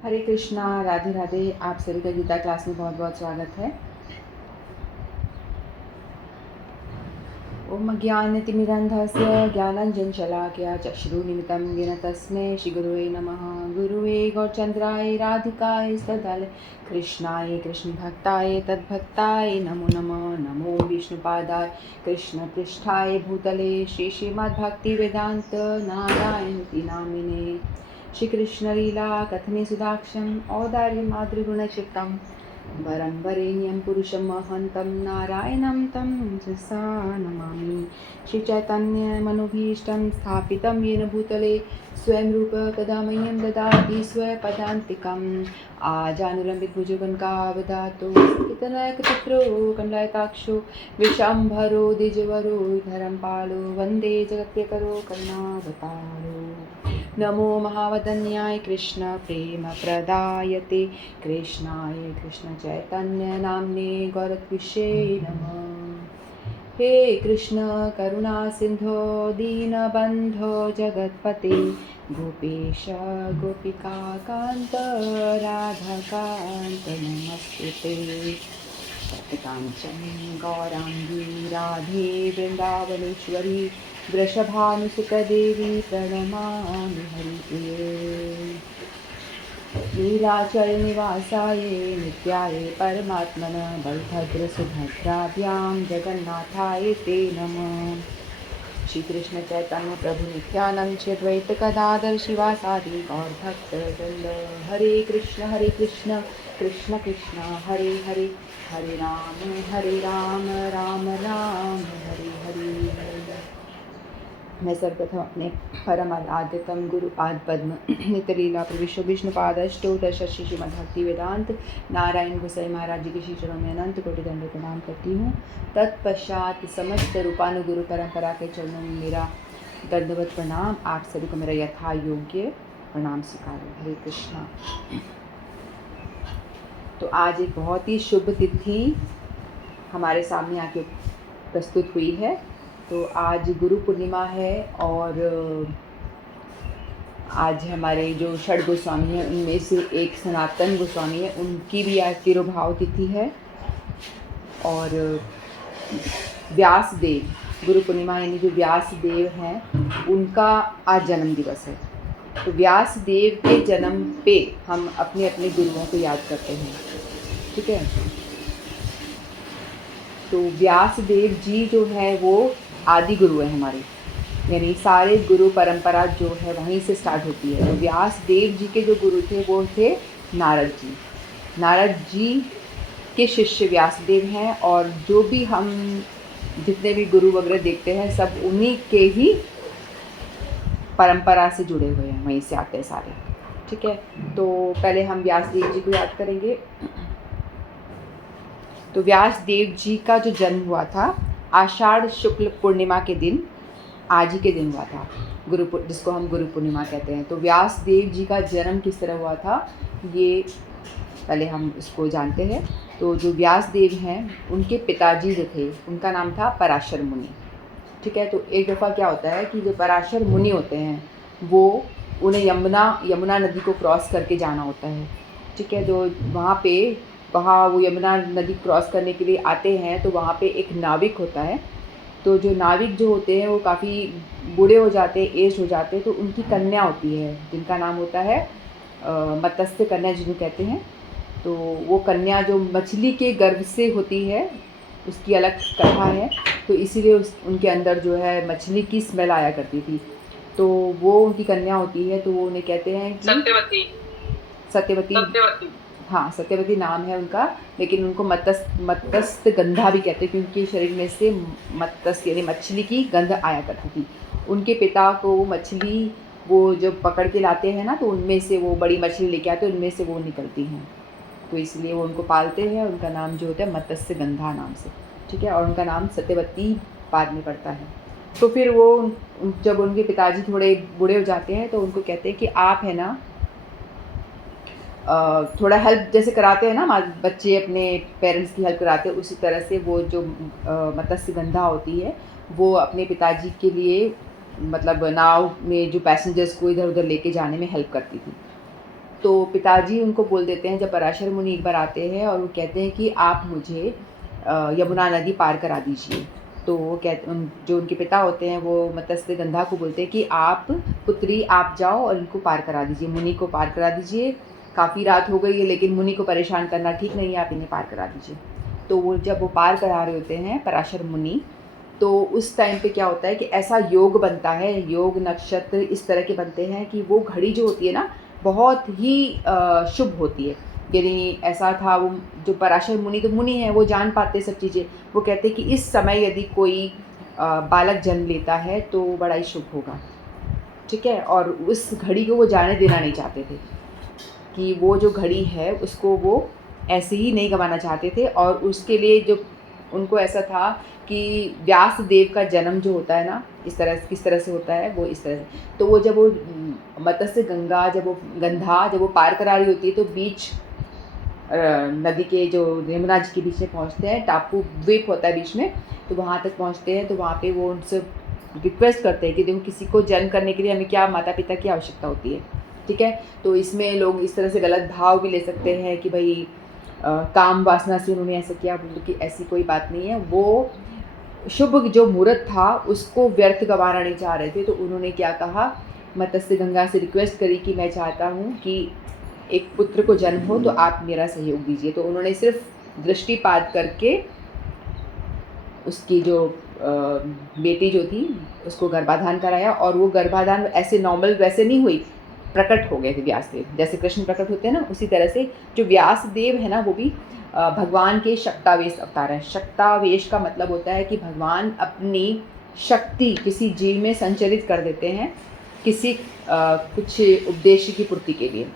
हरे कृष्णा, राधे राधे। आप सभी का गीता क्लास में बहुत बहुत स्वागत है। ओम ज्ञानतिमिरन्धस्य ज्ञानाञ्जनशलाकया चक्षुरुन्मिलितं येन तस्मै श्रीगुरुवे नमः। गुरुवे गौरचन्द्राय राधिकाय सदाय कृष्णाय कृष्णभक्ताय तद्भक्ताय नमो नमः। नमो विष्णुपादाय कृष्णपृष्ठाय भूतले श्रीमद्भक्तिवेदान्त नारायणति नामिने। श्रीकृष्णलीला कथने सुदाक्षं औदार्यमातृगुणक्षिप्तं वरं वरेण्यं पुरुषं महन्तं नारायणं तं शिरसा नमामि। श्रीचैतन्यमनोभीष्टं स्थापितं येन भूतले स्वयं रूप कदा मह्यं ददाति स्वपदान्तिकम्। आजानुलम्बितभुजगङ्गावदातो सकितनयकचित्रो कण्डयताक्षो विशम्भरो द्विजवरो धरं पालो वन्दे जगत्प्रियकरो करुणावतारो। नमो महावदन्याय कृष्ण प्रेम प्रदायते कृष्णाय कृष्ण चैतन्य नाम्ने गौरत्विषे नमः। हे कृष्ण करुणा सिंधो दीनबन्धो जगत्पते गोपेश गोपिका कान्त राधाकान्त नमस्ते। काञ्चन गौराङ्गी राधे वृन्दावनेश्वरी वृषभानुसुतदेवी प्रणमामि हरिप्रिये। नीलाचलनिवासाय नित्याय परमात्मन बलभद्रसुभद्राभ्यां जगन्नाथाय ते नमः। श्री कृष्ण चैतन्य प्रभु नित्यानंद श्री अद्वैत गदाधर शिवासादि गौरभक्तवृंद। हरे कृष्ण कृष्ण कृष्ण हरे हरे, हरे राम राम राम हरे हरे। मैं सर्वप्रथम अपने परम आराध्यतम गुरुपाद पद्म नितलीला प्रविश्व विष्णुपादष्टोदश श्रीमद्भक्ति वेदांत नारायण गोसाई महाराज जी के श्री चरणों में अनंत कोटि दंड प्रणाम करती हूँ। तत्पश्चात समस्त रूपानुगुरु परंपरा के चरणों में मेरा दंडवत प्रणाम। आप सभी को मेरा यथा योग्य प्रणाम स्वीकार। हरे कृष्णा। तो आज एक बहुत ही शुभ तिथि हमारे सामने आके प्रस्तुत हुई है। तो आज गुरु पूर्णिमा है और आज हमारे जो षड गोस्वामी हैं उनमें से एक सनातन गोस्वामी है, उनकी भी आज तिरुभाव तिथि है। और व्यास देव, गुरु पूर्णिमा यानी जो व्यास देव हैं उनका आज जन्म दिवस है। तो व्यास देव के जन्म पे हम अपने अपने गुरुओं को याद करते हैं, ठीक है। तो व्यास देव जी जो है वो आदि गुरु है हमारे, यानी सारे गुरु परंपरा जो है वहीं से स्टार्ट होती है। तो व्यास देव जी के जो गुरु थे वो थे नारद जी। नारद जी के शिष्य व्यासदेव हैं और जो भी हम जितने भी गुरु वगैरह देखते हैं सब उन्हीं के ही परंपरा से जुड़े हुए हैं, वहीं से आते हैं सारे, ठीक है। तो पहले हम व्यासदेव जी को याद करेंगे। तो व्यासदेव जी का जो जन्म हुआ था आषाढ़ शुक्ल पूर्णिमा के दिन, आज ही के दिन हुआ था, जिसको हम गुरु पूर्णिमा कहते हैं। तो व्यासदेव जी का जन्म किस तरह हुआ था ये पहले हम इसको जानते हैं। तो जो व्यासदेव हैं उनके पिताजी जो थे उनका नाम था पराशर मुनि, ठीक है। तो एक दफ़ा क्या होता है कि जो पराशर मुनि होते हैं वो उन्हें यमुना नदी को क्रॉस करके जाना होता है, ठीक है। तो वहाँ वो यमुना नदी क्रॉस करने के लिए आते हैं। तो वहाँ पे एक नाविक होता है। तो जो नाविक जो होते हैं वो काफ़ी बूढ़े हो जाते हैं, एज हो जाते हैं। तो उनकी कन्या होती है जिनका नाम होता है मत्स्य कन्या जिन्हें कहते हैं। तो वो कन्या जो मछली के गर्भ से होती है उसकी अलग कथा है। तो इसीलिए उनके अंदर जो है मछली की स्मेल आया करती थी। तो वो उनकी कन्या होती है। तो वो उन्हें कहते हैं कि सत्यवती। हाँ, सत्यवती नाम है उनका, लेकिन उनको मत्स्य गंधा भी कहते हैं क्योंकि शरीर में से मत्स्य यानी मछली की गंध आया करती थी। उनके पिता को वो मछली वो जब पकड़ के लाते हैं ना तो उनमें से वो बड़ी मछली लेके आते हैं, उनमें से वो निकलती हैं। तो इसलिए वो उनको पालते हैं। उनका नाम जो होता है मत्स्य गंधा नाम से, ठीक है। और उनका नाम सत्यवती बाद में पड़ता है। तो फिर वो जब उनके पिताजी थोड़े बूढ़े हो जाते हैं तो उनको कहते हैं कि आप है ना थोड़ा हेल्प जैसे कराते हैं ना बच्चे अपने पेरेंट्स की हेल्प कराते हैं, उसी तरह से वो जो मत्स्य गंधा होती है वो अपने पिताजी के लिए मतलब नाव में जो पैसेंजर्स को इधर उधर लेके जाने में हेल्प करती थी। तो पिताजी उनको बोल देते हैं, जब पराशर मुनि एक बार आते हैं और वो कहते हैं कि आप मुझे यमुना नदी पार करा दीजिए। तो वो जो उनके पिता होते हैं वो मत्स्य गंधा को बोलते हैं कि आप पुत्री आप जाओ और इनको पार करा दीजिए, मुनि को पार करा दीजिए। काफ़ी रात हो गई है लेकिन मुनि को परेशान करना ठीक नहीं है, आप इन्हें पार करा दीजिए। तो वो जब वो पार करा रहे होते हैं पराशर मुनि, तो उस टाइम पे क्या होता है कि ऐसा योग बनता है, योग नक्षत्र इस तरह के बनते हैं कि वो घड़ी जो होती है ना बहुत ही शुभ होती है। यानी ऐसा था, वो जो पराशर मुनि तो मुनि हैं, वो जान पाते सब चीज़ें। वो कहते हैं कि इस समय यदि कोई बालक जन्म लेता है तो बड़ा ही शुभ होगा, ठीक है। और उस घड़ी को वो जाने देना नहीं चाहते थे कि वो जो घड़ी है उसको वो ऐसे ही नहीं गंवाना चाहते थे। और उसके लिए जो उनको ऐसा था कि व्यास देव का जन्म जो होता है ना, किस तरह से होता है वो इस तरह से। तो वो जब वो मत्स्य गंगा जब वो पार करा रही होती है तो बीच नदी के जो यमुना जी के बीच में पहुँचते हैं, टापू द्वीप होता है बीच में, तो वहाँ तक पहुँचते हैं। तो वहाँ पे वो उनसे रिक्वेस्ट करते हैं कि देखो किसी को जन्म करने के लिए हमें क्या माता पिता की आवश्यकता होती है, ठीक है। तो इसमें लोग इस तरह से गलत भाव भी ले सकते हैं कि भाई काम वासना से उन्होंने ऐसा किया, कि ऐसी कोई बात नहीं है। वो शुभ जो मुहूर्त था उसको व्यर्थ गंवाना नहीं चाह रहे थे। तो उन्होंने क्या कहा, मत्स्य गंगा से रिक्वेस्ट करी कि मैं चाहता हूँ कि एक पुत्र को जन्म हो तो आप मेरा सहयोग दीजिए। तो उन्होंने सिर्फ दृष्टिपात करके उसकी जो बेटी जो थी उसको गर्भाधान कराया। और वो गर्भाधान ऐसे नॉर्मल वैसे नहीं हुई, प्रकट हो गए थे व्यासदेव, जैसे कृष्ण प्रकट होते हैं ना, उसी तरह से जो व्यासदेव है ना वो भी भगवान के शक्तावेश अवतार हैं। शक्तावेश का मतलब होता है कि भगवान अपनी शक्ति किसी जीव में संचरित कर देते हैं किसी कुछ उद्देश्य की पूर्ति के लिए,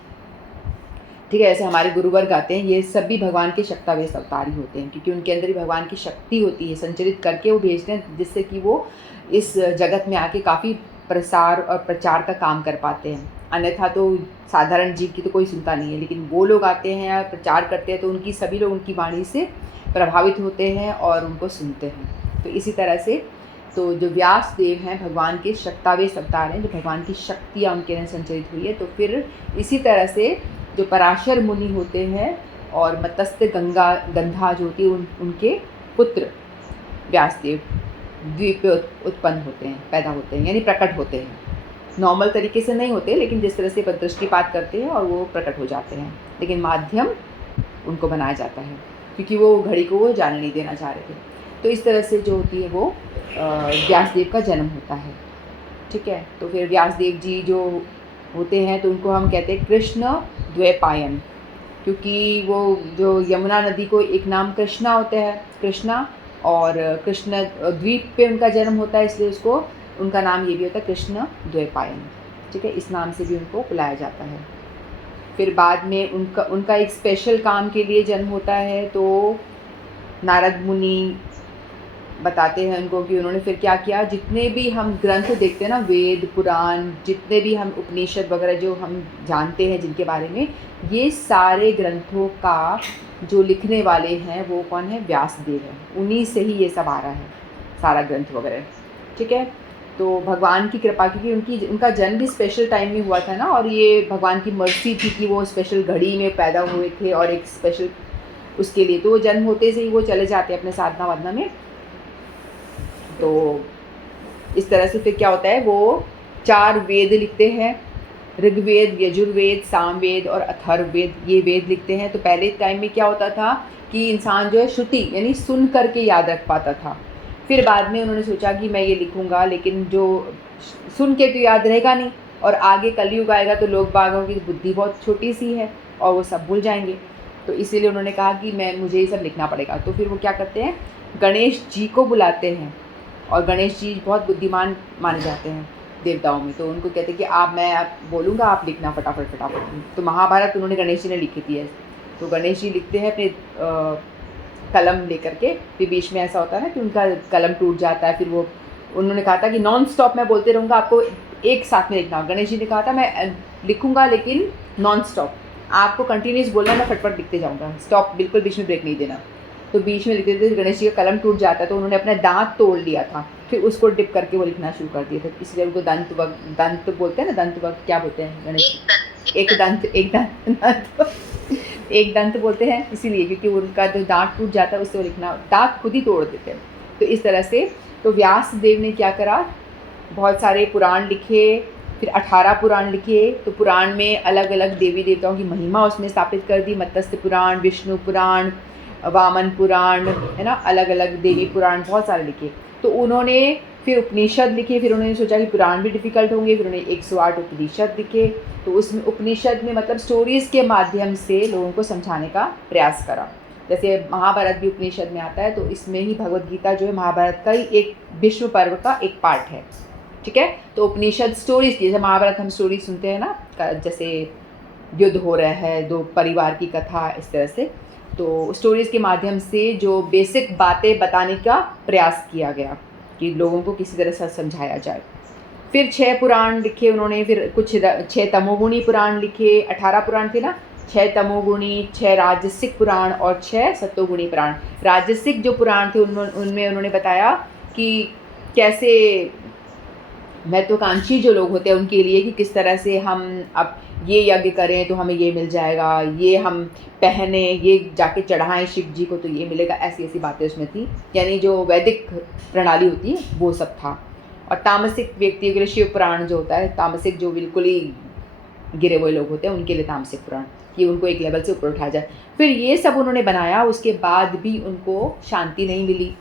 ठीक है। ऐसे हमारे गुरुवर्ग आते हैं, ये सब भी भगवान के शक्तावेश अवतार ही होते हैं, क्योंकि उनके अंदर ही भगवान की शक्ति होती है, संचरित करके वो भेजते हैं जिससे कि वो इस जगत में आके काफ़ी प्रसार और प्रचार का काम कर पाते हैं। अन्यथा तो साधारण जीव की तो कोई सुनता नहीं है, लेकिन वो लोग आते हैं और प्रचार करते हैं तो उनकी सभी लोग उनकी वाणी से प्रभावित होते हैं और उनको सुनते हैं। तो इसी तरह से तो जो व्यास देव हैं भगवान के शक्तावेश अवतार हैं, जो भगवान की शक्तियाँ उनके अंदर संचरित हुई है। तो फिर इसी तरह से जो पराशर मुनि होते हैं और मत्स्य गंधा जो होती है उनके पुत्र व्यासदेव द्वीप पे उत्पन्न होते हैं, पैदा होते हैं, यानी प्रकट होते हैं। नॉर्मल तरीके से नहीं होते, लेकिन जिस तरह से दृष्टिपात करते हैं और वो प्रकट हो जाते हैं, लेकिन माध्यम उनको बनाया जाता है क्योंकि वो घड़ी को वो जाने नहीं देना चाह रहे थे। तो इस तरह से जो होती है वो व्यासदेव का जन्म होता है, ठीक है। तो फिर व्यासदेव जी जो होते हैं तो उनको हम कहते हैं कृष्ण द्वैपायन, क्योंकि वो जो यमुना नदी को एक नाम कृष्णा होता है, कृष्णा, और कृष्ण द्वीप पे उनका जन्म होता है, इसलिए उसको उनका नाम ये भी होता है कृष्ण द्वैपायन, ठीक है। इस नाम से भी उनको बुलाया जाता है। फिर बाद में उनका एक स्पेशल काम के लिए जन्म होता है। तो नारद मुनि बताते हैं उनको कि उन्होंने फिर क्या किया, जितने भी हम ग्रंथ देखते हैं ना, वेद पुराण, जितने भी हम उपनिषद वगैरह जो हम जानते हैं जिनके बारे में, ये सारे ग्रंथों का जो लिखने वाले हैं वो कौन है, व्यासदेव है। उन्हीं से ही ये सब आ रहा है सारा ग्रंथ वगैरह, ठीक है। तो भगवान की कृपा, क्योंकि उनका जन्म भी स्पेशल टाइम में हुआ था ना, और ये भगवान की मर्जी थी कि वो स्पेशल घड़ी में पैदा हुए थे और एक स्पेशल उसके लिए, तो वो जन्म होते से ही वो चले जाते अपने साधना वाधना में। तो इस तरह से फिर क्या होता है, वो 4 वेद लिखते हैं, ऋग्वेद, यजुर्वेद, सामवेद और अथर्ववेद, ये वेद लिखते हैं। तो पहले टाइम में क्या होता था कि इंसान जो है श्रुति यानी सुन करके याद रख पाता था। फिर बाद में उन्होंने सोचा कि मैं ये लिखूंगा, लेकिन जो सुन के तो याद रहेगा नहीं, और आगे कलयुग आएगा तो लोग बागों की बुद्धि बहुत छोटी सी है और वो सब भूल जाएंगे। तो इसीलिए उन्होंने कहा कि मुझे ये सब लिखना पड़ेगा। तो फिर वो क्या करते हैं, गणेश जी को बुलाते हैं, और गणेश जी बहुत बुद्धिमान माने जाते हैं देवताओं में। तो उनको कहते हैं कि आप बोलूँगा, आप लिखना फटाफट। तो महाभारत उन्होंने गणेश जी ने लिखी थी। तो गणेश जी लिखते हैं अपने कलम लेकर के। फिर बीच में ऐसा होता है ना कि उनका कलम टूट जाता है। फिर वो उन्होंने कहा था कि नॉन स्टॉप मैं बोलते रहूँगा, आपको एक साथ में लिखना। गणेश जी ने कहा था मैं लिखूँगा लेकिन नॉन स्टॉप, आपको कंटिन्यूस बोलना, मैं फटफट लिखते जाऊँगा, स्टॉप बिल्कुल बीच में ब्रेक नहीं देना। तो बीच में लिखते थे, गणेश जी का कलम टूट जाता, तो उन्होंने अपना दांत तोड़ लिया था, फिर उसको डिप करके वो लिखना शुरू कर दिया था। इसलिए उनको दंत बोलते हैं ना, दंत क्या बोलते हैं गणेश जी, एक दंत बोलते हैं इसीलिए, क्योंकि उनका जो दांत टूट जाता है उससे वो लिखना, दांत खुद ही तोड़ देते हैं। तो इस तरह से तो व्यास देव ने क्या करा, बहुत सारे पुराण लिखे, फिर 18 पुराण लिखे। तो पुराण में अलग अलग देवी देवताओं की महिमा उसमें स्थापित कर दी। मत्स्य पुराण, विष्णु पुराण, वामन पुराण, है ना, अलग अलग देवी पुराण बहुत सारे लिखे। तो उन्होंने फिर उपनिषद लिखे। फिर उन्होंने सोचा कि पुराण भी डिफ़िकल्ट होंगे, फिर उन्होंने 108 उपनिषद लिखे। तो उसमें उपनिषद में मतलब स्टोरीज़ के माध्यम से लोगों को समझाने का प्रयास करा। जैसे महाभारत भी उपनिषद में आता है, तो इसमें ही भगवद गीता जो है महाभारत का ही एक विश्व पर्व का एक पार्ट है। ठीक है, तो उपनिषद स्टोरीज की, जैसे महाभारत हम स्टोरी सुनते हैं ना, जैसे युद्ध हो रहा है, दो परिवार की कथा, इस तरह से। तो स्टोरीज के माध्यम से जो बेसिक बातें बताने का प्रयास किया गया कि लोगों को किसी तरह से समझाया जाए। फिर 6 पुराण लिखे उन्होंने, फिर कुछ 6 तमोगुणी पुराण लिखे। 18 पुराण थे ना, 6 तमोगुणी, 6 राजसिक पुराण और 6 सत्वगुणी पुराण। राजसिक जो पुराण थे उनमें उन्होंने बताया कि कैसे महत्वाकांक्षी जो लोग होते हैं उनके लिए, कि किस तरह से हम अब ये यज्ञ करें तो हमें ये मिल जाएगा, ये हम पहने, ये जाके चढ़ाएं शिव जी को तो ये मिलेगा, ऐसी ऐसी बातें उसमें थी। यानी जो वैदिक प्रणाली होती है वो सब था। और तामसिक व्यक्तियों के लिए शिव पुराण जो होता है, तामसिक जो बिल्कुल ही गिरे हुए लोग होते हैं उनके लिए तामसिक पुराण, कि उनको एक लेवल से ऊपर उठाया जाए। फिर ये सब उन्होंने बनाया, उसके बाद भी उनको शांति नहीं मिली।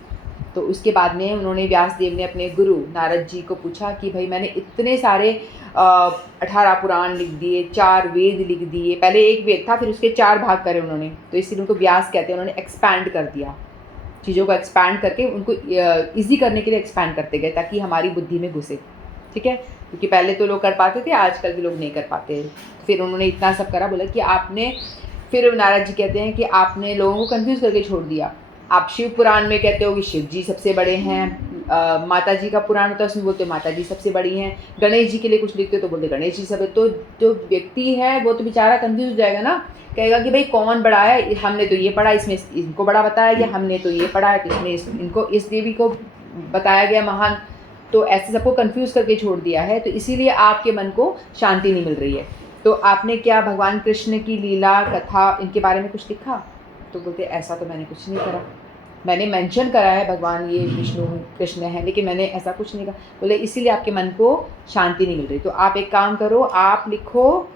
तो उसके बाद में उन्होंने, व्यास देव ने अपने गुरु नारद जी को पूछा कि भाई मैंने इतने सारे 18 पुराण लिख दिए, 4 वेद लिख दिए, पहले एक वेद था फिर उसके 4 भाग करे उन्होंने, तो इसीलिए उनको व्यास कहते हैं। उन्होंने एक्सपैंड कर दिया, चीज़ों को एक्सपैंड करके उनको ईजी करने के लिए एक्सपैंड करते गए ताकि हमारी बुद्धि में घुसे। ठीक है, क्योंकि पहले तो लोग कर पाते थे, आजकल के लोग नहीं कर पाते। फिर उन्होंने इतना सब करा, बोला कि आपने, फिर नारद जी कहते हैं कि आपने लोगों को कंफ्यूज करके छोड़ दिया। आप शिव पुराण में कहते हो कि शिव जी सबसे बड़े हैं, माता जी का पुराण होता है उसमें बोलते हो माता जी सबसे बड़ी हैं, गणेश जी के लिए कुछ लिखते हो तो बोलते गणेश जी सब है। तो जो व्यक्ति है वो तो बेचारा कंफ्यूज हो जाएगा ना, कहेगा कि भाई कौन बड़ा है, हमने तो ये पढ़ा, इसमें इनको बड़ा बताया गया, हमने तो ये पढ़ा है तो इसमें इनको, इस देवी को बताया गया महान। तो ऐसे सबको कंफ्यूज करके छोड़ दिया है, तो इसीलिए आपके मन को शांति नहीं मिल रही है। तो आपने क्या भगवान कृष्ण की लीला कथा इनके बारे में कुछ लिखा? तो बोलते ऐसा तो मैंने कुछ नहीं करा, मैंने मेंशन करा है भगवान ये विष्णु कृष्ण है, लेकिन मैंने ऐसा कुछ नहीं कहा। बोले इसीलिए आपके मन को शांति नहीं मिल रही। तो आप एक काम करो, आप लिखो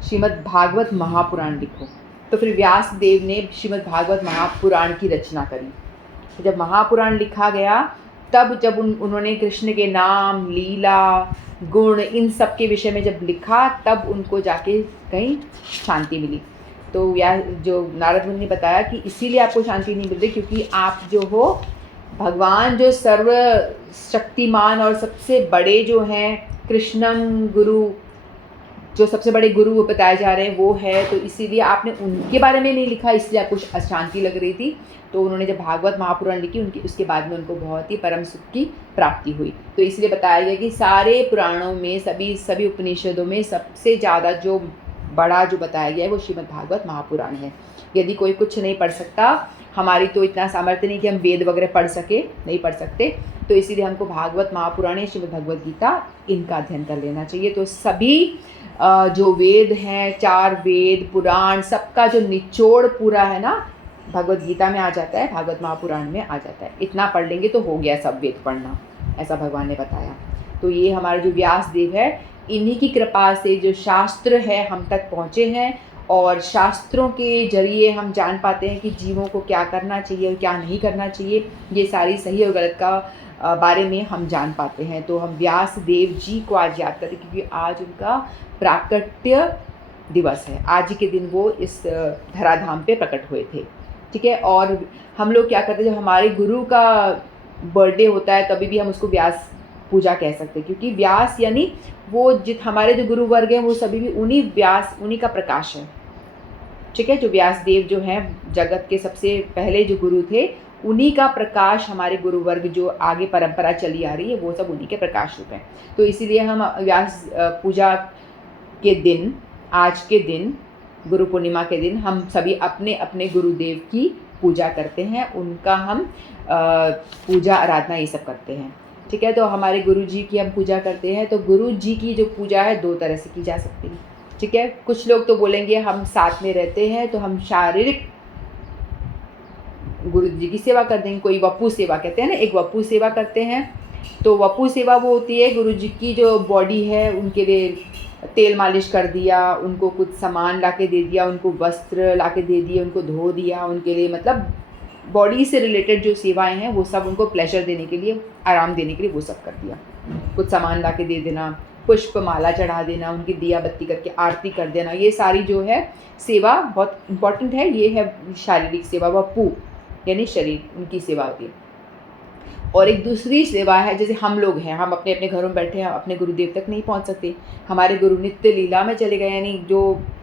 श्रीमद् भागवत महापुराण लिखो। तो फिर व्यास देव ने श्रीमद् भागवत महापुराण की रचना करी। तो जब महापुराण लिखा गया, तब जब उन्होंने कृष्ण के नाम, लीला, गुण, इन सब के विषय में जब लिखा, तब उनको जाके कहीं शांति मिली। तो जो नारद मुनि ने बताया कि इसीलिए आपको शांति नहीं मिल रही क्योंकि आप जो हो, भगवान जो सर्वशक्तिमान और सबसे बड़े जो हैं, कृष्णम गुरु, जो सबसे बड़े गुरु वो बताए जा रहे हैं वो है, तो इसीलिए आपने उनके बारे में नहीं लिखा, इसलिए आपको अशांति लग रही थी। तो उन्होंने जब भागवत महापुराण लिखी, उनकी उसके बाद में उनको बहुत ही परम सुख की प्राप्ति हुई। तो इसलिए बताया गया कि सारे पुराणों में, सभी उपनिषदों में सबसे ज़्यादा जो बड़ा जो बताया गया है वो श्रीमद् भागवत महापुराण है। यदि कोई कुछ नहीं पढ़ सकता, हमारी तो इतना सामर्थ्य नहीं कि हम वेद वगैरह पढ़ सके, नहीं पढ़ सकते, तो इसीलिए हमको भागवत महापुराण या श्रीमद् भगवद गीता, इनका अध्ययन कर लेना चाहिए। तो सभी जो वेद हैं, 4 वेद पुराण, सबका जो निचोड़ पूरा है ना, भगवद गीता में आ जाता है, भागवत महापुराण में आ जाता है। इतना पढ़ लेंगे तो हो गया सब वेद पढ़ना, ऐसा भगवान ने बताया। तो ये हमारे जो व्यास देव है, इन्हीं की कृपा से जो शास्त्र है हम तक पहुँचे हैं, और शास्त्रों के जरिए हम जान पाते हैं कि जीवों को क्या करना चाहिए और क्या नहीं करना चाहिए। ये सारी सही और गलत का बारे में हम जान पाते हैं। तो हम व्यास देव जी को आज याद करते हैं क्योंकि आज उनका प्राकट्य दिवस है। आज ही के दिन वो इस धराधाम पे प्रकट हुए थे। ठीक है, और हम लोग क्या करते हैं, जब हमारे गुरु का बर्थडे होता है तभी भी हम उसको व्यास पूजा कह सकते हैं, क्योंकि व्यास यानी वो हमारे जो गुरु वर्ग हैं वो सभी भी उन्हीं का प्रकाश है। ठीक है, जो व्यास देव जो हैं जगत के सबसे पहले जो गुरु थे, उन्हीं का प्रकाश हमारे गुरु वर्ग जो आगे परंपरा चली आ रही है वो सब उन्हीं के प्रकाश रूप हैं। तो इसीलिए हम व्यास पूजा के दिन, आज के दिन, गुरु पूर्णिमा के दिन, हम सभी अपने अपने गुरुदेव की पूजा करते हैं, उनका हम पूजा आराधना ये सब करते हैं। ठीक है, तो हमारे गुरु जी की हम पूजा करते हैं। तो गुरु जी की जो पूजा है 2 तरह से की जा सकती है। ठीक है। कुछ लोग तो बोलेंगे हम साथ में रहते हैं तो हम शारीरिक गुरु जी की सेवा कर देंगे, कोई वपू सेवा कहते हैं ना, एक वपू सेवा करते हैं। तो वपू सेवा वो होती है गुरु जी की जो बॉडी है उनके लिए तेल मालिश कर दिया, उनको कुछ सामान ला के दे दिया, उनको वस्त्र ला के दे दिए, उनको धो दिया, उनके लिए मतलब बॉडी से रिलेटेड जो सेवाएं हैं वो सब उनको प्लेजर देने के लिए, आराम देने के लिए वो सब कर दिया। कुछ सामान ला के दे देना, पुष्प माला चढ़ा देना, उनकी दिया बत्ती करके आरती कर देना, ये सारी जो है सेवा बहुत इम्पॉर्टेंट है। ये है शारीरिक सेवा, वपू यानी शरीर, उनकी सेवा होती है। और एक दूसरी सेवा है, जैसे हम लोग हैं, हम अपने अपने घरों में बैठे हैं, अपने गुरुदेव तक नहीं पहुंच सकते, हमारे गुरु नित्य लीला में चले गए, यानी जो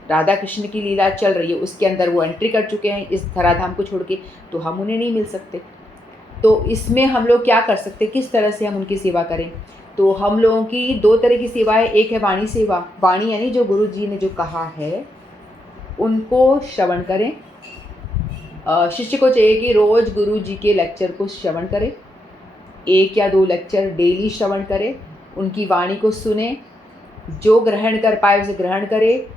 राधा कृष्ण की लीला चल रही है उसके अंदर वो एंट्री कर चुके हैं इस धराधाम को छोड़ के, तो हम उन्हें नहीं मिल सकते। तो इसमें हम लोग क्या कर सकते, किस तरह से हम उनकी सेवा करें? तो हम लोगों की दो तरह की सेवा है। एक है वाणी सेवा, वाणी यानी जो गुरु जी ने जो कहा है उनको श्रवण करें। शिष्य को चाहिए कि रोज़ गुरु जी के लेक्चर को श्रवण करें, 1 या 2 लेक्चर डेली श्रवण करें, उनकी वाणी को सुने, जो ग्रहण कर पाए उसे ग्रहण करे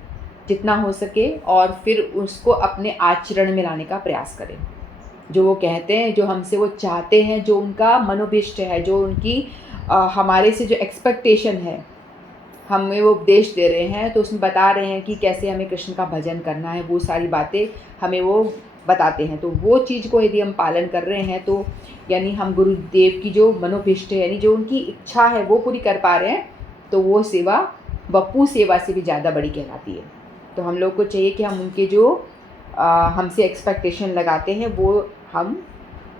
जितना हो सके, और फिर उसको अपने आचरण में लाने का प्रयास करें। जो वो कहते हैं, जो हमसे वो चाहते हैं, जो उनका मनोभिष्ट है, जो उनकी हमारे से जो एक्सपेक्टेशन है, हमें वो उपदेश दे रहे हैं, तो उसमें बता रहे हैं कि कैसे हमें कृष्ण का भजन करना है, वो सारी बातें हमें वो बताते हैं। तो वो चीज़ को यदि हम पालन कर रहे हैं तो यानी हम गुरुदेव की जो मनोभिष्ट है, यानी जो उनकी इच्छा है वो पूरी कर पा रहे हैं, तो वो सेवा वपू सेवा से भी ज़्यादा बड़ी कहलाती है। तो हम लोग को चाहिए कि हम उनके जो हमसे एक्सपेक्टेशन लगाते हैं वो हम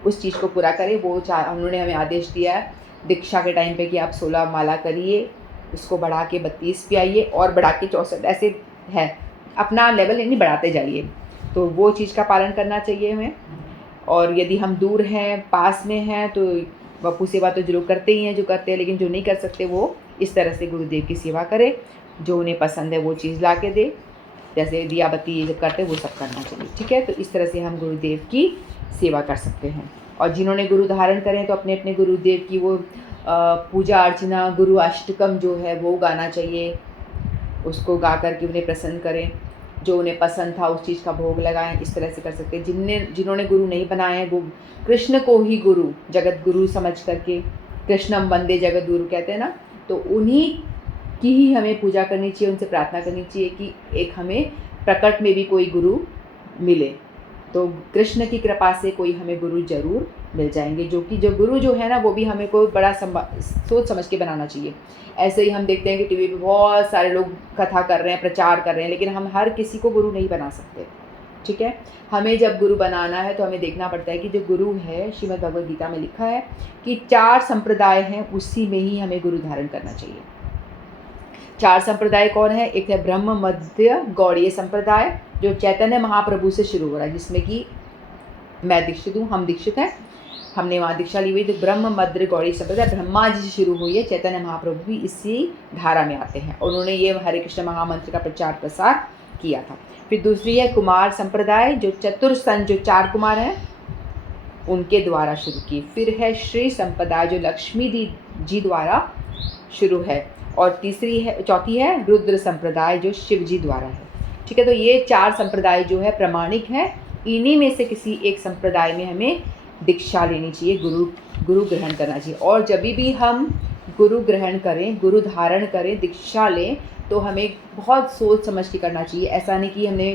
उस चीज़ को पूरा करें। वो उन्होंने हमें आदेश दिया है दीक्षा के टाइम पे कि आप 16 माला करिए, उसको बढ़ा के 32 पे आइए और बढ़ा के 64, ऐसे है, अपना लेवल यानी बढ़ाते जाइए। तो वो चीज़ का पालन करना चाहिए हमें। और यदि हम दूर हैं, पास में हैं, तो वपू सेवा तो जरूर करते ही हैं जो करते हैं, लेकिन जो नहीं कर सकते वो इस तरह से गुरुदेव की सेवा करें, जो उन्हें पसंद है वो चीज़ ला के दे, जैसे दिया बत्ती ये जब करते हैं वो सब करना चाहिए। ठीक है, तो इस तरह से हम गुरुदेव की सेवा कर सकते हैं। और जिन्होंने गुरु धारण करें तो अपने अपने गुरुदेव की वो पूजा अर्चना, गुरु अष्टकम जो है वो गाना चाहिए, उसको गा कर के उन्हें प्रसन्न करें, जो उन्हें पसंद था उस चीज़ का भोग लगाएं। इस तरह से कर सकते हैं। जिन्होंने गुरु नहीं बनाए हैं वो कृष्ण को ही गुरु, जगत गुरु समझ करके, कृष्णम वंदे जगत गुरु कहते हैं ना, तो उन्हीं की ही हमें पूजा करनी चाहिए, उनसे प्रार्थना करनी चाहिए कि एक हमें प्रकट में भी कोई गुरु मिले। तो कृष्ण की कृपा से कोई हमें गुरु जरूर मिल जाएंगे, जो कि जो गुरु जो है ना वो भी हमें कोई बड़ा सोच समझ के बनाना चाहिए। ऐसे ही हम देखते हैं कि टीवी पे बहुत सारे लोग कथा कर रहे हैं, प्रचार कर रहे हैं, लेकिन हम हर किसी को गुरु नहीं बना सकते। ठीक है, हमें जब गुरु बनाना है तो हमें देखना पड़ता है कि जो गुरु है, श्रीमद् भगवद गीता में लिखा है कि 4 संप्रदाय हैं, उसी में ही हमें गुरु धारण करना चाहिए। 4 संप्रदाय कौन है? एक है ब्रह्म मध्य गौड़ीय संप्रदाय, जो चैतन्य महाप्रभु से शुरू हो रहा है, जिसमें कि मैं दीक्षित हूँ, हम दीक्षित हैं, हमने वहाँ दीक्षा ली हुई। तो ब्रह्म मध्य गौड़ीय संप्रदाय ब्रह्मा जी से शुरू हुई है, चैतन्य महाप्रभु भी इसी धारा में आते हैं, उन्होंने ये हरे कृष्ण महामंत्र का प्रचार प्रसार किया था। फिर दूसरी है कुमार संप्रदाय, जो चतुर्सन, जो 4 कुमार हैं उनके द्वारा शुरू की। फिर है श्री संप्रदाय, जो लक्ष्मी जी द्वारा शुरू है। और चौथी है रुद्र संप्रदाय, जो शिव जी द्वारा है। ठीक है, तो ये 4 संप्रदाय जो है प्रमाणिक है, इन्हीं में से किसी एक संप्रदाय में हमें दीक्षा लेनी चाहिए, गुरु ग्रहण करना चाहिए। और जब भी हम गुरु ग्रहण करें, गुरु धारण करें, दीक्षा लें, तो हमें बहुत सोच समझ के करना चाहिए। ऐसा नहीं कि हमने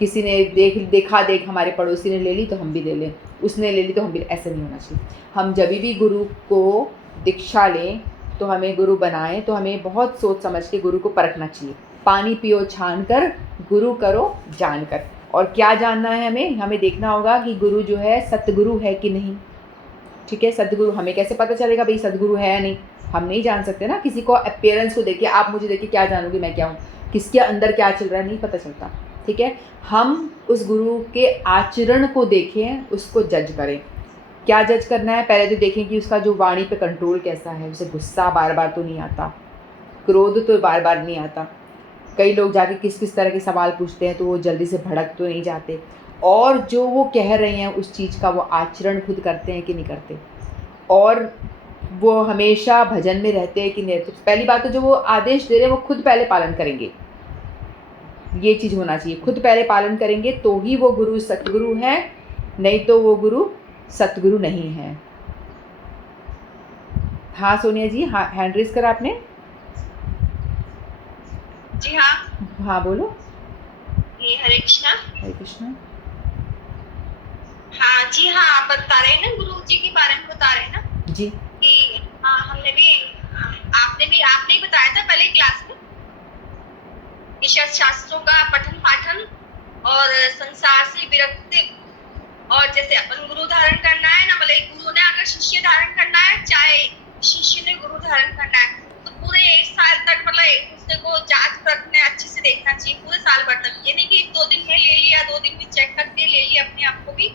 किसी ने देखा हमारे पड़ोसी ने ले ली तो हम भी ले लें, उसने ले ली तो हम भी, ऐसा नहीं होना चाहिए। हम जब भी गुरु को दीक्षा लें तो हमें गुरु बनाएं तो हमें बहुत सोच समझ के गुरु को परखना चाहिए। पानी पियो छान कर, गुरु करो जान कर। और क्या जानना है हमें देखना होगा कि गुरु जो है सतगुरु है कि नहीं। ठीक है, सदगुरु हमें कैसे पता चलेगा भाई सदगुरु है या नहीं? हम नहीं जान सकते ना, किसी को अपीयरेंस को देखिए, आप मुझे देखिए क्या जानोगे मैं क्या हूँ, किसके अंदर क्या चल रहा है नहीं पता चलता। ठीक है, हम उस गुरु के आचरण को देखें, उसको जज करें। क्या जज करना है? पहले तो देखें कि उसका जो वाणी पे कंट्रोल कैसा है, उसे गुस्सा बार बार तो नहीं आता, क्रोध तो बार बार नहीं आता। कई लोग जाके किस किस तरह के सवाल पूछते हैं तो वो जल्दी से भड़क तो नहीं जाते, और जो वो कह रहे हैं उस चीज़ का वो आचरण खुद करते हैं कि नहीं करते, और वो हमेशा भजन में रहते हैं कि नहीं रहते। पहली बात तो जो वो आदेश दे रहे हैं वो खुद पहले पालन करेंगे, ये चीज़ होना चाहिए। खुद पहले पालन करेंगे तो ही वो गुरु सतगुरु हैं, नहीं तो वो गुरु सतगुरु नहीं हैं। हाँ सोनिया जी, हाँ हैंड रेज करा आपने? जी हाँ। हाँ बोलो। ये हरे कृष्णा। हरे कृष्णा। हाँ जी हाँ, आप बता रहे हैं ना गुरु जी के बारे में, बता रहे हैं ना जी कि हाँ हमने भी, आपने ही बताया था पहले क्लास में कि शास्त्रों का पठन पाठन और संसार से विरक्ति, और जैसे अपन गुरु धारण करना है ना, मतलब गुरु ने अगर शिष्य धारण करना है, चाहे शिष्य ने गुरु धारण करना है, तो पूरे 1 साल तक मतलब एक दूसरे को जांच परखने अच्छे से देखना चाहिए पूरे साल भर तक। ये नहीं कि 2 दिन में ले लिया, 2 दिन में चेक करके ले लिया अपने आप को भी,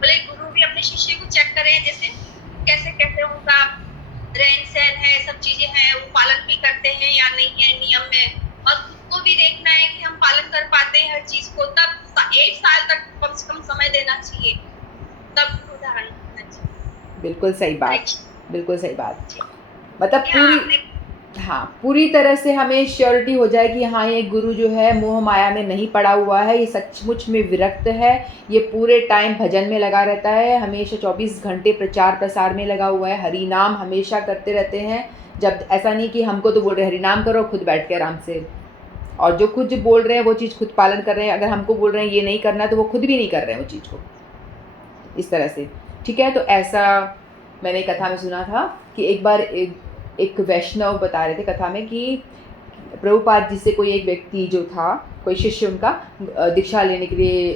भले गुरु भी अपने शिष्य को चेक करें, जैसे कैसे कैसे उनका रहन सहन है, सब चीजें हैं, वो पालन भी करते हैं या नहीं है नियम में, और खुद को भी देखना है कि हम पालन कर पाते हैं हर चीज को। तब 1 साल तक कम से कम समय देना चाहिए, तब उदाहरण करना चाहिए। बिल्कुल सही बात, बिल्कुल सही बात। मतलब हाँ, पूरी तरह से हमें श्योरिटी हो जाए कि हाँ ये गुरु जो है मोह माया में नहीं पड़ा हुआ है, ये सचमुच में विरक्त है, ये पूरे टाइम भजन में लगा रहता है, हमेशा 24 घंटे प्रचार प्रसार में लगा हुआ है, हरि नाम हमेशा करते रहते हैं। जब ऐसा नहीं कि हमको तो बोल रहे हरि नाम करो, खुद बैठ के आराम से, और जो खुद बोल रहे हैं वो चीज़ खुद पालन कर रहे हैं। अगर हमको बोल रहे हैं ये नहीं करना, तो वो खुद भी नहीं कर रहे हैं वो चीज़ को, इस तरह से। ठीक है, तो ऐसा मैंने कथा में सुना था कि एक बार एक वैष्णव बता रहे थे कथा में कि प्रभुपाद जी से कोई एक व्यक्ति जो था, कोई शिष्य उनका दीक्षा लेने के लिए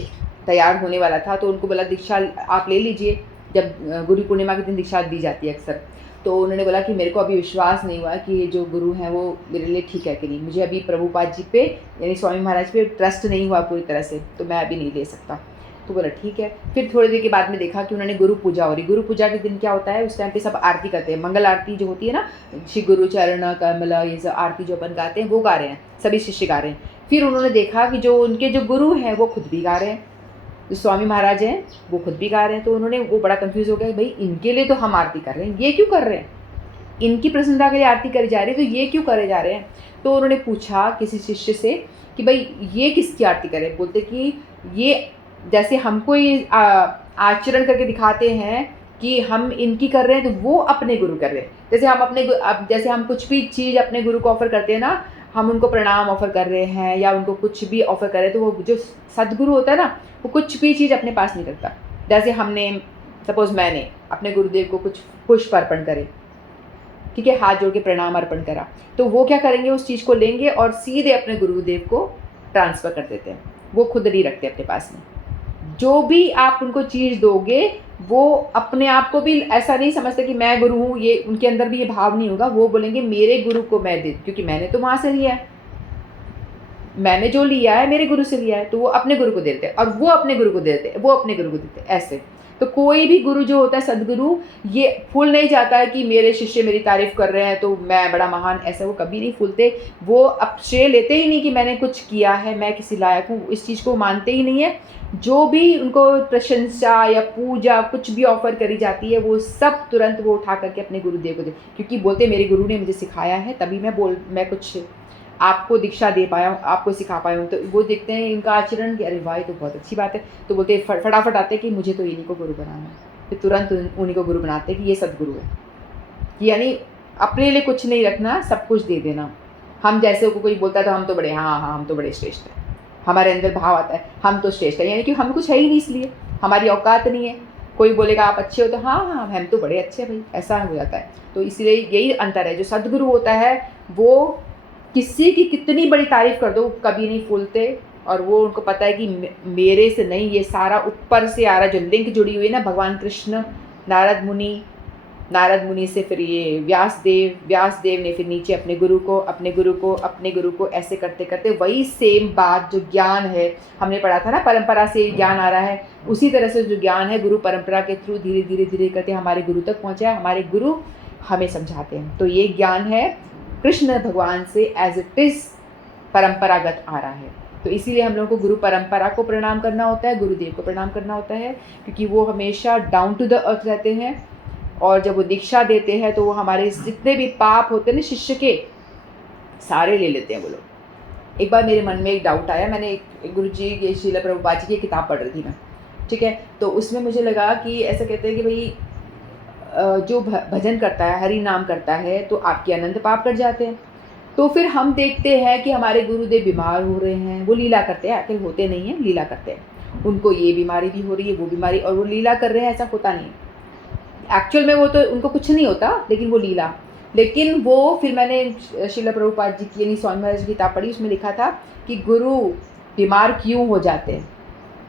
तैयार होने वाला था, तो उनको बोला दीक्षा आप ले लीजिए। जब गुरु पूर्णिमा के दिन दीक्षा दी जाती है अक्सर, तो उन्होंने बोला कि मेरे को अभी विश्वास नहीं हुआ कि ये जो गुरु हैं वो मेरे लिए ठीक है कि नहीं, मुझे अभी प्रभुपाद जी पे यानी स्वामी महाराज पे ट्रस्ट नहीं हुआ पूरी तरह से, तो मैं अभी नहीं ले सकता। तो बोला ठीक है। फिर थोड़ी देर के बाद में देखा कि उन्होंने गुरु पूजा हो रही। गुरु पूजा के दिन क्या होता है, उस टाइम पे सब आरती करते हैं, मंगल आरती जो होती है ना, श्री गुरु चरण कमल, ये सब आरती जो अपन गाते हैं वो गा रहे हैं, सभी शिष्य गा रहे हैं। फिर उन्होंने देखा कि जो उनके जो गुरु हैं वो खुद भी गा रहे हैं, जो स्वामी महाराज हैं वो खुद भी गा रहे हैं। तो उन्होंने, वो बड़ा कंफ्यूज हो गया, भाई इनके लिए तो हम आरती कर रहे हैं, ये क्यों कर रहे हैं, इनकी प्रसन्नता के लिए आरती करी जा रही है, तो ये क्यों करे जा रहे हैं। तो उन्होंने पूछा किसी शिष्य से कि भाई ये किसकी आरती करें। बोलते कि ये जैसे हमको ये आचरण करके दिखाते हैं कि हम इनकी कर रहे हैं, तो वो अपने गुरु कर रहे हैं। जैसे हम जैसे हम कुछ भी चीज़ अपने गुरु को ऑफ़र करते हैं ना, हम उनको प्रणाम ऑफ़र कर रहे हैं या उनको कुछ भी ऑफ़र कर रहे हैं, तो वो जो सदगुरु होता है ना, वो कुछ भी चीज़ अपने पास नहीं रखता। जैसे हमने, सपोज़ मैंने अपने गुरुदेव को कुछ पुष्प अर्पण करे, ठीक है, हाथ जोड़ के प्रणाम अर्पण करा, तो वो क्या करेंगे, उस चीज़ को लेंगे और सीधे अपने गुरुदेव को ट्रांसफ़र कर देते हैं, वो खुद नहीं रखते अपने पास में। जो भी आप उनको चीज़ दोगे, वो अपने आप को भी ऐसा नहीं समझते कि मैं गुरु हूँ, ये उनके अंदर भी ये भाव नहीं होगा। वो बोलेंगे मेरे गुरु को मैं दे, क्योंकि मैंने तो वहाँ से लिया है, मैंने जो लिया है मेरे गुरु से लिया है, तो वो अपने गुरु को देते हैं और वो अपने गुरु को देते हैं, वो अपने गुरु को देते हैं, ऐसे। तो कोई भी गुरु जो होता है सदगुरु, ये फूल नहीं जाता है कि मेरे शिष्य मेरी तारीफ़ कर रहे हैं तो मैं बड़ा महान, ऐसा वो कभी नहीं फूलते। वो अब श्रेय लेते ही नहीं कि मैंने कुछ किया है, मैं किसी लायक हूँ, इस चीज़ को मानते ही नहीं है। जो भी उनको प्रशंसा या पूजा कुछ भी ऑफ़र करी जाती है, वो सब तुरंत वो उठा करके अपने गुरुदेव को दे, क्योंकि बोलते मेरे गुरु ने मुझे सिखाया है, तभी मैं कुछ आपको दीक्षा दे पाया हूँ, आपको सिखा पाया हूँ। तो वो देखते हैं इनका आचरण कि अरे वाह ये तो बहुत अच्छी बात है, तो बोलते फटाफट आते हैं कि मुझे तो इन्हीं को गुरु बनाना है। फिर तुरंत उन्हीं को गुरु बनाते हैं कि ये सदगुरु है, कि यानी अपने लिए कुछ नहीं रखना, सब कुछ दे देना। हम जैसे को कोई बोलता है तो हम तो बड़े, हाँ हाँ हम तो बड़े श्रेष्ठ हैं, हमारे अंदर भाव आता है हम तो श्रेष्ठ हैं, यानी कि हम कुछ है ही नहीं, इसलिए हमारी औकात नहीं है। कोई बोलेगा आप अच्छे हो तो हाँ हाँ हम तो बड़े अच्छे हैं भाई, ऐसा हो जाता है। तो इसलिए यही अंतर है, जो सदगुरु होता है वो किसी की कितनी बड़ी तारीफ़ कर दो कभी नहीं फूलते, और वो उनको पता है कि मेरे से नहीं, ये सारा ऊपर से आ रहा है। जो लिंक जुड़ी हुई है ना, भगवान कृष्ण, नारद मुनि से फिर ये व्यास देव ने फिर नीचे अपने गुरु को ऐसे करते करते वही सेम बात, जो ज्ञान है हमने पढ़ा था ना, परंपरा से ज्ञान आ रहा है, उसी तरह से जो ज्ञान है गुरु परंपरा के थ्रू धीरे धीरे करते हमारे गुरु तक पहुँचा है, हमारे गुरु हमें समझाते हैं। तो ये ज्ञान है कृष्ण भगवान से एज इट इज़ परंपरागत आ रहा है। तो इसीलिए हम लोगों को गुरु परंपरा को प्रणाम करना होता है, गुरुदेव को प्रणाम करना होता है, क्योंकि वो हमेशा डाउन टू द अर्थ रहते हैं। और जब वो दीक्षा देते हैं तो वो हमारे जितने भी पाप होते हैं ना शिष्य के, सारे ले लेते हैं वो लोग, एक बार मेरे मन में एक डाउट आया, मैंने एक गुरु जी की श्रील प्रभुपाद जी की किताब पढ़ रही थी मैं, ठीक है। तो उसमें मुझे लगा कि ऐसा कहते हैं कि भाई जो भजन करता है, हरि नाम करता है, तो आपके अनंत पाप कट जाते हैं। तो फिर हम देखते हैं कि हमारे गुरुदेव बीमार हो रहे हैं, वो लीला करते हैं, आखिर होते नहीं हैं, लीला करते हैं। उनको ये बीमारी भी हो रही है, वो बीमारी, और वो लीला कर रहे हैं, ऐसा होता नहीं है। एक्चुअल में वो तो उनको कुछ नहीं होता, लेकिन वो लीला। लेकिन वो फिर मैंने श्रील प्रभुपाद जी की यानी स्वामी महाराज की किताब पढ़ी, उसमें लिखा था कि गुरु बीमार क्यों हो जाते हैं,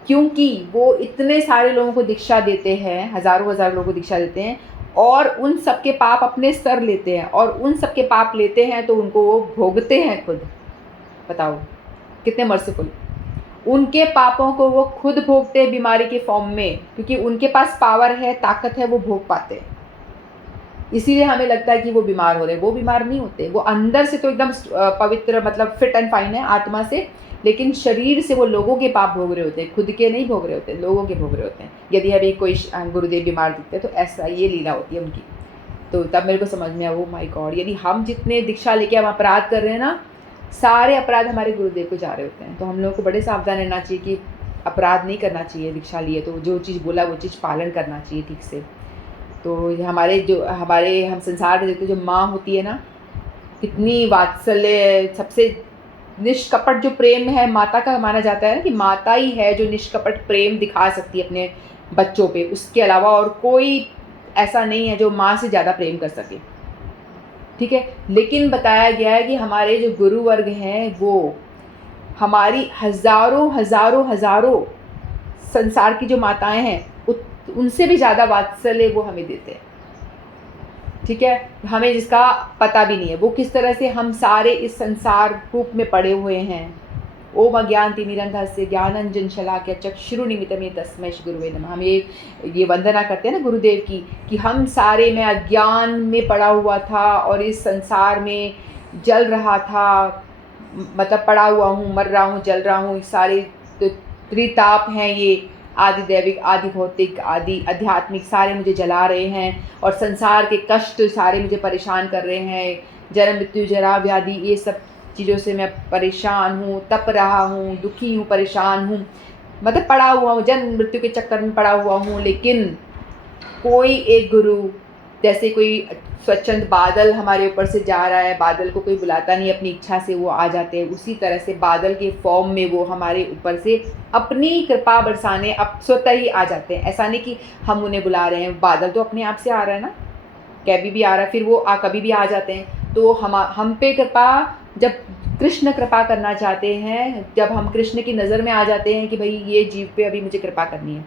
क्योंकि वो इतने सारे लोगों को दीक्षा देते हैं, हज़ारों लोगों को दीक्षा देते हैं, और उन सबके पाप अपने सर लेते हैं, और उन सबके पाप लेते हैं तो उनको वो भोगते हैं खुद। बताओ कितने मर्सीफुल। उनके पापों को वो खुद भोगते हैं बीमारी के फॉर्म में, क्योंकि उनके पास पावर है, ताकत है, वो भोग पाते हैं। इसीलिए हमें लगता है कि वो बीमार हो रहे हैं, वो बीमार नहीं होते। वो अंदर से तो एकदम पवित्र, मतलब फिट एंड फाइन है आत्मा से, लेकिन शरीर से वो लोगों के पाप भोग रहे होते हैं, खुद के नहीं भोग रहे होते, लोगों के भोग रहे होते हैं। यदि अभी कोई गुरुदेव बीमार दिखते हैं तो ऐसा ये लीला होती है उनकी। तो तब मेरे को समझ में आया, वो माय गॉड, यदि हम जितने दीक्षा लेके हम अपराध कर रहे हैं ना, सारे अपराध हमारे गुरुदेव को जा रहे होते हैं। तो हम लोगों को बड़े सावधान रहना चाहिए कि अपराध नहीं करना चाहिए। दीक्षा लिए तो जो चीज़ बोला वो चीज़ पालन करना चाहिए ठीक से। तो हम संसार में देखते जो माँ होती है ना, कितनी वात्सल्य, सबसे निष्कपट जो प्रेम है माता का माना जाता है ना, कि माता ही है जो निष्कपट प्रेम दिखा सकती है अपने बच्चों पे। उसके अलावा और कोई ऐसा नहीं है जो माँ से ज़्यादा प्रेम कर सके, ठीक है। लेकिन बताया गया है कि हमारे जो गुरु वर्ग हैं वो हमारी हज़ारों संसार की जो माताएं हैं उनसे भी ज़्यादा वात्सल्य वो हमें देते हैं, ठीक है। हमें जिसका पता भी नहीं है वो किस तरह से हम सारे इस संसार रूप में पड़े हुए हैं। ओम अज्ञानतिमिरन्धस्य ज्ञानांजन शलाकया चक्षुरुन्मीलितं येन तस्मै श्री गुरुवे नमः। हम ये वंदना करते हैं ना गुरुदेव की, कि हम सारे, मैं अज्ञान में पड़ा हुआ था और इस संसार में जल रहा था, मतलब पड़ा हुआ हूँ, मर रहा हूँ, जल रहा हूँ। सारे तो त्रिताप हैं, ये आदि दैविक, आदि भौतिक, आदि आध्यात्मिक, सारे मुझे जला रहे हैं, और संसार के कष्ट सारे मुझे परेशान कर रहे हैं। जन्म मृत्यु जरा व्याधि, ये सब चीज़ों से मैं परेशान हूँ, तप रहा हूँ, दुखी हूँ, परेशान हूँ, मतलब पड़ा हुआ हूँ, जन्म मृत्यु के चक्कर में पड़ा हुआ हूँ। लेकिन कोई एक गुरु, जैसे कोई स्वच्छंद बादल हमारे ऊपर से जा रहा है, बादल को कोई बुलाता नहीं, अपनी इच्छा से वो आ जाते हैं, उसी तरह से बादल के फॉर्म में वो हमारे ऊपर से अपनी कृपा बरसाने अब स्वतः ही आ जाते हैं। ऐसा नहीं कि हम उन्हें बुला रहे हैं, बादल तो अपने आप से आ रहा है ना, कभी भी आ रहा है, फिर वो कभी भी आ जाते हैं। तो हम पे कृपा, जब कृष्ण कृपा करना चाहते हैं, जब हम कृष्ण की नज़र में आ जाते हैं कि भाई ये जीव पे अभी मुझे कृपा करनी है,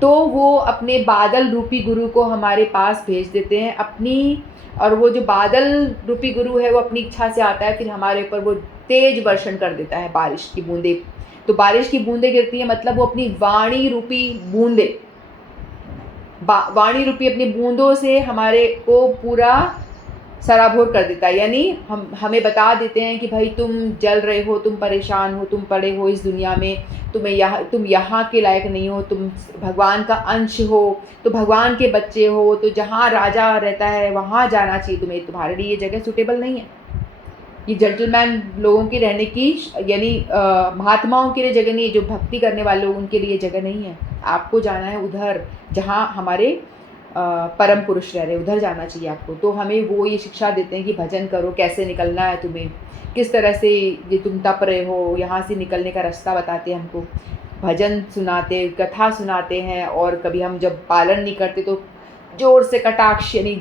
तो वो अपने बादल रूपी गुरु को हमारे पास भेज देते हैं अपनी। और वो जो बादल रूपी गुरु है वो अपनी इच्छा से आता है, फिर हमारे ऊपर वो तेज वर्षण कर देता है, बारिश की बूंदें। तो बारिश की बूंदें गिरती हैं, मतलब वो अपनी वाणी रूपी बूंदें, वाणी रूपी अपनी बूंदों से हमारे को पूरा सराबोर कर देता है। यानी हमें बता देते हैं कि भाई तुम जल रहे हो, तुम परेशान हो, तुम पड़े हो इस दुनिया में, तुम यहाँ के लायक नहीं हो, तुम भगवान का अंश हो, तो भगवान के बच्चे हो, तो जहाँ राजा रहता है वहाँ जाना चाहिए तुम्हें, तुम्हारे लिए ये जगह सूटेबल नहीं है। ये जेंटलमैन लोगों की रहने की, यानी महात्माओं के लिए जगह नहीं है, जो भक्ति करने वाले लोग उनके लिए जगह नहीं है। आपको जाना है उधर जहाँ हमारे परम पुरुष रह रहे, उधर जाना चाहिए आपको। तो हमें वो ये शिक्षा देते हैं कि भजन करो, कैसे निकलना है तुम्हें, किस तरह से ये तुम तप रहे हो, यहाँ से निकलने का रास्ता बताते हैं हमको, भजन सुनाते, कथा सुनाते हैं। और कभी हम जब पालन नहीं करते तो ज़ोर से कटाक्ष, यानी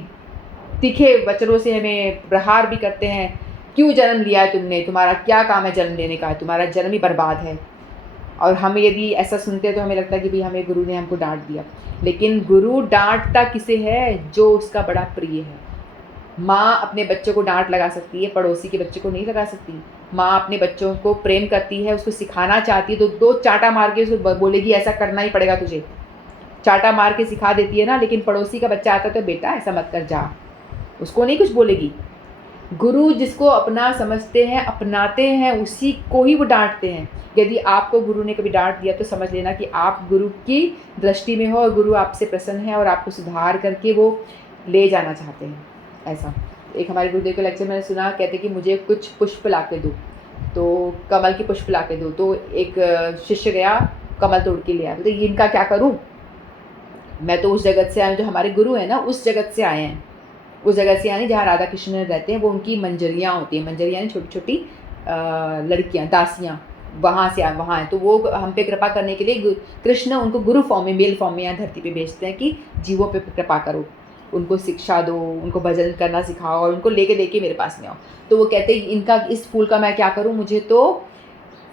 तीखे वचनों से हमें प्रहार भी करते हैं। क्यों जन्म लिया है तुमने, तुम्हारा क्या काम है जन्म लेने का, तुम्हारा जन्म ही बर्बाद है। और हम यदि ऐसा सुनते हैं तो हमें लगता है कि भाई हमें गुरु ने हमको डांट दिया। लेकिन गुरु डांटता किसे है, जो उसका बड़ा प्रिय है। माँ अपने बच्चों को डांट लगा सकती है, पड़ोसी के बच्चे को नहीं लगा सकती। माँ अपने बच्चों को प्रेम करती है, उसको सिखाना चाहती है, तो 2 चाटा मार के उसको बोलेगी ऐसा करना ही पड़ेगा तुझे, चाटा मार के सिखा देती है ना। लेकिन पड़ोसी का बच्चा आता तो बेटा ऐसा मत कर जा, उसको नहीं कुछ बोलेगी। गुरु जिसको अपना समझते हैं, अपनाते हैं, उसी को ही वो डांटते हैं। यदि आपको गुरु ने कभी डांट दिया तो समझ लेना कि आप गुरु की दृष्टि में हो और गुरु आपसे प्रसन्न है और आपको सुधार करके वो ले जाना चाहते हैं। ऐसा एक हमारे गुरुदेव के लेक्चर मैंने सुना, कहते कि मुझे कुछ पुष्प ला के दो। तो कमल के पुष्प ला के दो। तो एक शिष्य गया, कमल तोड़ के ले आया। बोलते ये इनका क्या करूँ, मैं तो उस जगत से आया हूँ, जो हमारे गुरु हैं ना उस जगत से आए हैं, उस जगह से यानी जहाँ राधा कृष्ण रहते हैं। वो उनकी मंजरियाँ होती हैं, मंजरियाँ यानी छोटी छोटी लड़कियाँ, दासियाँ, वहाँ से वहाँ हैं। तो वो हम पे कृपा करने के लिए कृष्ण उनको गुरु फॉर्म में, मेल फॉर्म में यहाँ धरती पे भेजते हैं कि जीवों पे कृपा करो, उनको शिक्षा दो, उनको भजन करना सिखाओ और उनको लेके मेरे पास में आओ। तो वो कहते हैं इनका इस फूल का मैं क्या करूँ, मुझे तो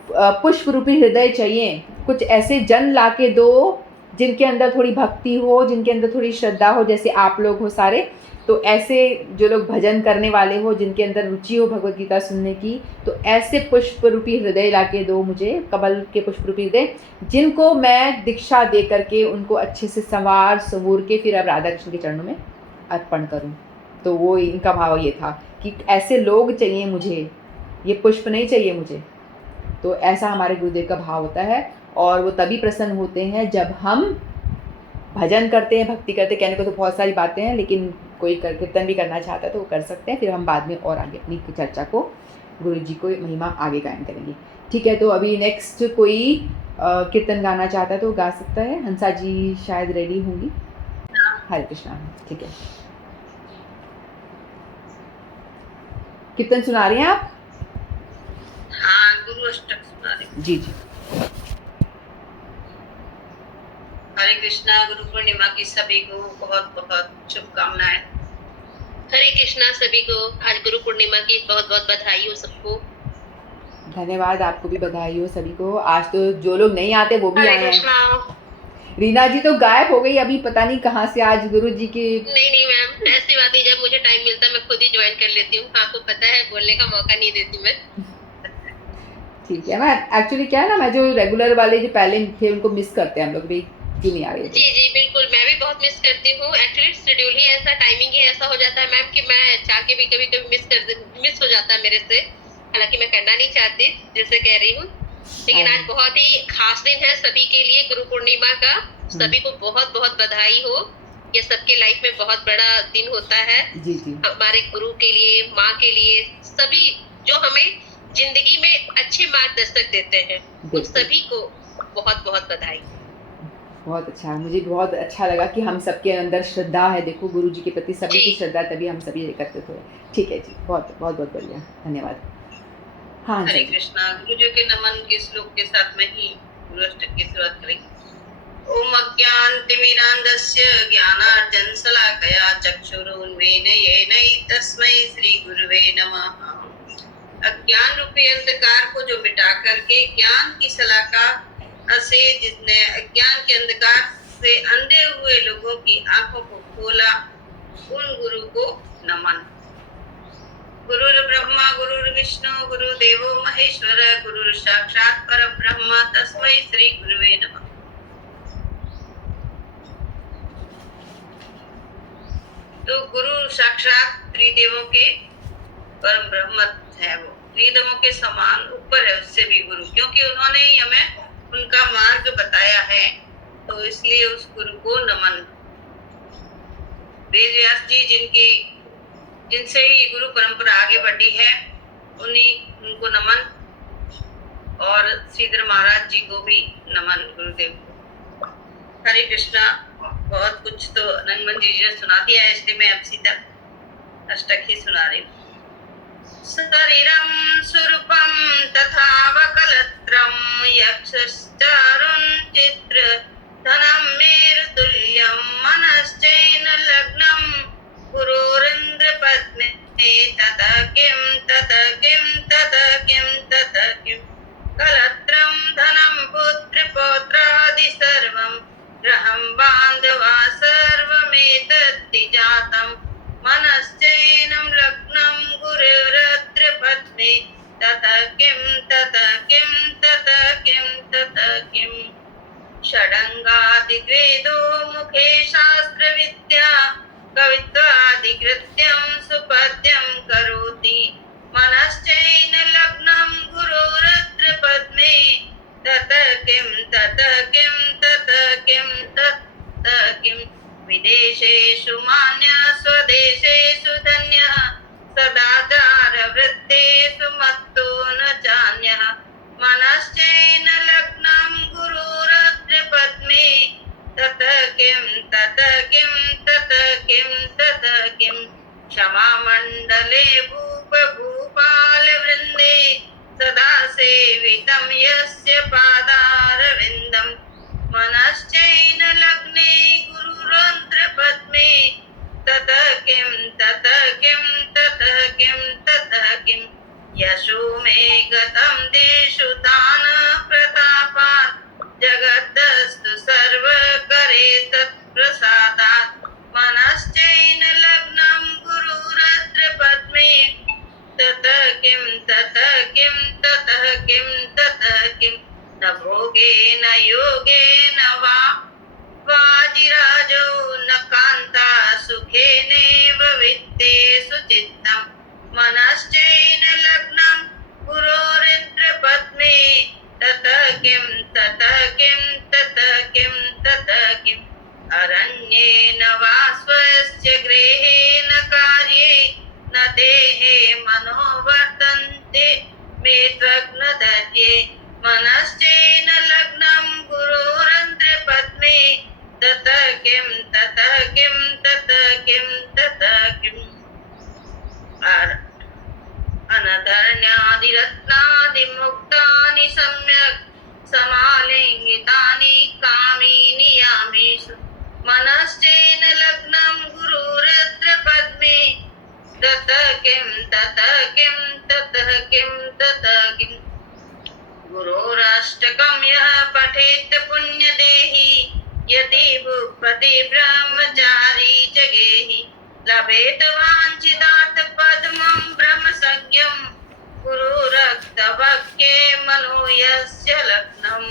पुष्प रूपी हृदय चाहिए, कुछ ऐसे जन ला के दो जिनके अंदर थोड़ी भक्ति हो, जिनके अंदर थोड़ी श्रद्धा हो, जैसे आप लोग हो सारे। तो ऐसे जो लोग भजन करने वाले हो, जिनके अंदर रुचि हो भगवत गीता सुनने की, तो ऐसे पुष्प रूपी हृदय ला के दो मुझे, कमल के पुष्प रूपी हृदय, जिनको मैं दीक्षा दे करके उनको अच्छे से संवार के फिर अब राधा कृष्ण के चरणों में अर्पण करूं। तो वो इनका भाव ये था कि ऐसे लोग चाहिए मुझे, ये पुष्प नहीं चाहिए मुझे। तो ऐसा हमारे गुरुदेव का भाव होता है, और वो तभी प्रसन्न होते हैं जब हम भजन करते हैं, भक्ति करते हैं। कहने को तो बहुत सारी बातें हैं, लेकिन कोई कीर्तन भी करना चाहता है तो वो कर सकते हैं। फिर हम बाद में और आगे अपनी चर्चा को, गुरु जी को महिमा आगे गायन करेंगे। ठीक है, तो अभी नेक्स्ट कोई कीर्तन गाना चाहता है तो गा सकता है। हंसा जी शायद रेडी होंगी। हरे कृष्णा। ठीक है, कीर्तन सुना रही हैं आप? हाँ, गुरु अष्टक सुना रही। जी जी। हरे कृष्णा। गुरु पूर्णिमा की सभी को बहुत बहुत शुभकामनाएं। हरे कृष्णा सभी को आज गुरु पूर्णिमा की बहुत बहुत बधाई हो सबको। धन्यवाद, आपको भी बधाई हो सभी को। आज तो जो लोग नहीं आते वो भी आए हरे हैं। कृष्णा। रीना जी तो गायब हो गई, अभी पता नहीं कहाँ से आज गुरु जी की। नहीं मैम, ऐसी बात नहीं, जब मुझे टाइम मिलता है मैं खुद ही ज्वाइन कर लेती हूँ। आपको पता है, बोलने का मौका नहीं देती मैं। ठीक है, मैं एक्चुअली क्या है ना, मैं जो रेगुलर वाले जो पहले थे उनको मिस करते हैं हम लोग भी, क्यों नहीं आ रही। जी जी बिल्कुल, मैं भी बहुत मिस करती हूँ। एक्चुअली शेड्यूल ही ऐसा, टाइमिंग ही ऐसा हो जाता है मैम कि मैं चाह के भी कभी कभी मिस हो जाता है मेरे से। हालांकि मैं करना नहीं चाहती, जैसे कह रही हूँ, लेकिन आज बहुत ही खास दिन है सभी के लिए, गुरु पूर्णिमा का। सभी को बहुत बहुत बधाई हो। ये सबके लाइफ में बहुत बड़ा दिन होता है। जी जी। हमारे गुरु के लिए, माँ के लिए, सभी जो हमें जिंदगी में अच्छे मार्गदर्शक देते हैं, उन सभी को बहुत बहुत बधाई। बहुत अच्छा, मुझे बहुत अच्छा लगा कि हम सबके अंदर श्रद्धा है। देखो गुरु जी के प्रति सभी की श्रद्धा, तभी हम सभी एकत्रित हुए। ठीक है जी, बहुत बहुत बहुत बढ़िया, धन्यवाद। हाँ, हरे कृष्णा। गुरु जी के नमन के श्लोक के साथ में ही गुरु अष्टक की शुरुआत करेंगे। ओम अज्ञानतिमिरान्धस्य ज्ञानार्जनशलाकया चक्षुरुन्मीलयेन तस्मै श्री गुरुवे नमः। अज्ञान रूपी अंधकार को जो मिटा करके ज्ञान की शलाका से, जिसने अज्ञान के अंधकार से अंधे हुए लोगों की आंखों को खोला, उन गुरु को नमन। गुरुर् ब्रह्मा गुरुर् विष्णु गुरुदेवो महेश्वर गुरुर् साक्षात् परब्रह्म तस्मै श्री गुरुवे नमः। तो गुरु साक्षात त्रिदेवों के परम ब्रह्म है। वो त्रिदेवों के समान ऊपर है उससे भी गुरु, क्योंकि उन्होंने ही हमें उनका मार्ग बताया है, तो इसलिए उस गुरु को नमन। वेद व्यास जी जिनसे ही गुरु परंपरा आगे बढ़ी है, उनको नमन, और श्रीधर महाराज जी को भी नमन, गुरुदेव को। हरे कृष्णा। बहुत कुछ तो रंगमन जी ने सुना दिया है, इसलिए मैं अब सीधा अष्टक ही सुना रही हूँ। शरीरं स्वरूपं तथा वकलत्रं यक्षश्चारुं चित्र धनं मेरुतुल्यं मनश्चैन लग्नं गुरोरिन्द्रपत्ने तत किं तत किं तत किं तत किं कलत्रं धनं पुत्रपौत्रादि सर्वं गृहं बान्धवा सर्वमेतद्धि जातं मनश्चैनं लग्नं गुरुरत्र पत्नी तत किं तत किं तत किं तत किं षडङ्गादिद्वेदो मुखे शास्त्रविद्या कवित्वादिकृत्यं सुपद्यं करोति मनश्चैन लग्नं गुरोरत्र पद्मे तत किं तत किं तत किं तत किं विदेशेषु मान्य स्वदेशेषु धन्यः सदाचार वृत्तेषु मत्तो न च तत किं तत किं तत किं क्षमामण्डले भूप भूपालवृन्दे सदा सेवितं यस्य पादारविन्दं मनश्चैन लग्ने गुरुरन्ध्रपद्मे तत किं तत किं तत किं तत किं यशो मे गतं देषु दानप्रतापात् जगतस्तु सर्वकरे तत्प्रसादात् मनश्चैन लग्नं गुरुरद्रपद्मे तत किं तत किं ततः किं ततः किं न भोगेन योगेन वा वाजिराजो न कान्ता सुखेनैव वित्तेषु चित्तम् मनश्चैन लग्नं गुरोरिन्द्रपद्मे ततः किं ततः किं ततः किं ततः किम् अरण्येन वा स्वस्य गृहेण कार्ये न देहे मनो वर्तन्ते मे त्वग्नदर्ये मनश्चैन लग्नं गुरोरन्ध्रपद्मे ततः किं ततः किं ततः किं ततः किम् अनधर्ण्यादिरत्नादिमुक्तानि सम्यक् समालिङ्गितानि कामीनि यामीषु मनश्चैन लग्नं गुरुरद्रपद्मे ततः किं ततः किं ततः किं ततः किम् गुरोराष्टकं यः पठेत् पुण्यदेही यदि भूपति ब्रह्मचारी च गेहि लभेत वाञ्छितार्थ पद्मं ब्रह्मसंज्ञं गुरुरक्तभक्के मनो यस्य लग्नम्।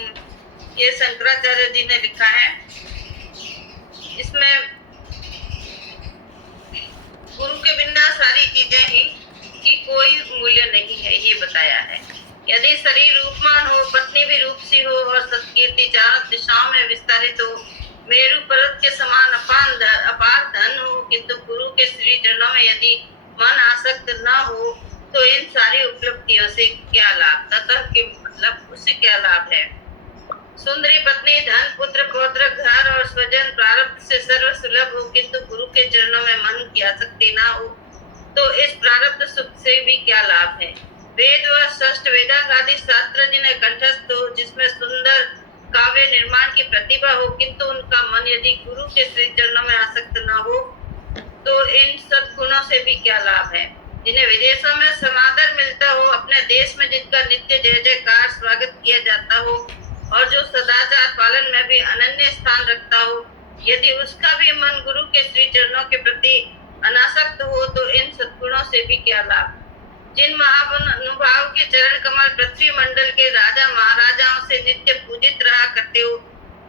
ये शंकराचार्य जी ने लिखा है। इसमें गुरु के बिना सारी चीजें ही की कोई मूल्य नहीं है, ये बताया है। यदि शरीर रूपमान हो, पत्नी भी रूपसी हो और सत्कीर्ति चारों दिशाओं में विस्तारित हो, मेरु पर्वत के समान अपार धन हो, किंतु गुरु के श्री चरणों में यदि मन आसक्त न हो तो इन सारी उपलब्धियों से क्या लाभ? ततः कि मतलब उससे क्या लाभ है? सुंदरी पत्नी, धन, पुत्र, पौत्र, घर और स्वजन प्रारब्ध से सर्व सुलभ हो, किंतु गुरु के चरणों में मन की आसक्ति न हो तो इस प्रारब्ध सुख से भी क्या लाभ है? वेद व षष्ठ वेदांग आदि शास्त्र जिन्हें कंठस्थ हो, जिसमें सुंदर काव्य निर्माण की प्रतिभा हो, किंतु उनका मन यदि गुरु के श्री चरणों में आसक्त न हो तो इन सद्गुणों से भी क्या लाभ है? जिन्हें विदेशों में समादर मिलता हो, अपने देश में जिनका नित्य जय जयकार स्वागत किया जाता हो और जो सदाचार पालन में भी अनन्य स्थान रखता हो, यदि उसका भी मन गुरु के श्री चरणों के प्रति अनासक्त हो तो इन सद्गुणों से भी क्या लाभ? जिन महानुभाव के चरण कमल पृथ्वी मंडल के राजा महाराजाओं से नित्य पूजित रहा करते हो,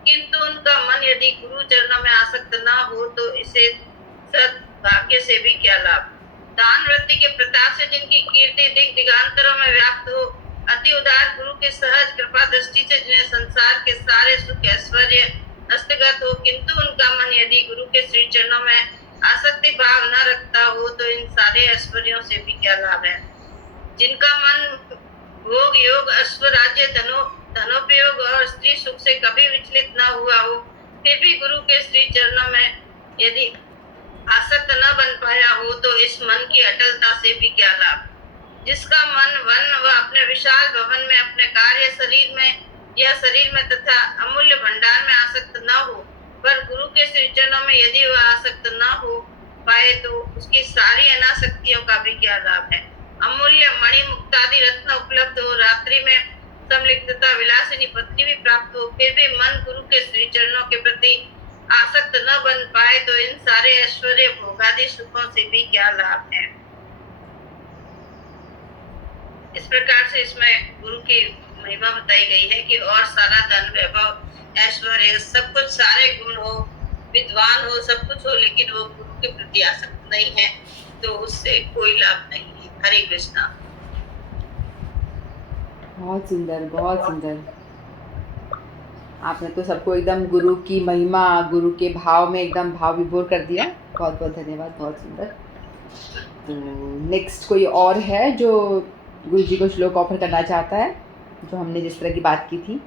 किंतु उनका मन यदि गुरु चरणों में आसक्त न हो तो इसे सद्भाग्य से भी क्या लाभ? दान वृत्ति के प्रताप से जिनकी कीर्ति दिग दिगांतरों में व्याप्त हो, अति उदार गुरु के सहज कृपा दृष्टि से जिन्हें संसार के सारे सुख ऐश्वर्य हस्तगत हो, किंतु उनका मन यदि गुरु के श्री चरणों में आसक्ति भाव न रखता हो तो इन सारे ऐश्वर्यों से भी क्या लाभ है? जिनका मन भोग योग, अश्व राज्य, धनोपयोग और स्त्री सुख से कभी विचलित न हुआ हो, फिर भी गुरु के श्री चरणों में यदि आसक्त न बन पाया हो तो इस मन की अटलता से भी क्या लाभ? जिसका मन वन व अपने विशाल भवन में, अपने कार्य शरीर में या शरीर में तथा अमूल्य भंडार में आसक्त न हो, पर गुरु के श्री चरणों में यदि वह आसक्त न हो पाए तो उसकी सारी अनासक्तियों का भी क्या लाभ है? अमूल्य मणि मुक्तादि रत्न उपलब्ध हो, रात्रि में समलिप्तता विलासिनी पत्नी भी प्राप्त हो, फिर भी मन गुरु के श्री चरणों के प्रति आसक्त न बन पाए तो इन सारे ऐश्वर्य भोगादि सुखों से भी क्या लाभ है? इस प्रकार से इसमें गुरु की महिमा बताई गई है कि और सारा धन, वैभव, ऐश्वर्य, सब कुछ, सारे गुण हो, विद्वान हो, सब कुछ हो, लेकिन वो गुरु के प्रति आसक्त नहीं है तो उससे कोई लाभ नहीं है। हरे कृष्णा। बहुत सुंदर, बहुत सुंदर। आपने तो सबको एकदम गुरु की महिमा, गुरु के भाव में एकदम भाव विभोर कर दिया। बहुत बहुत धन्यवाद, बहुत सुंदर। तो नेक्स्ट कोई और है जो गुरु जी को श्लोक ऑफर करना चाहता है, जो हमने जिस तरह की बात की थी,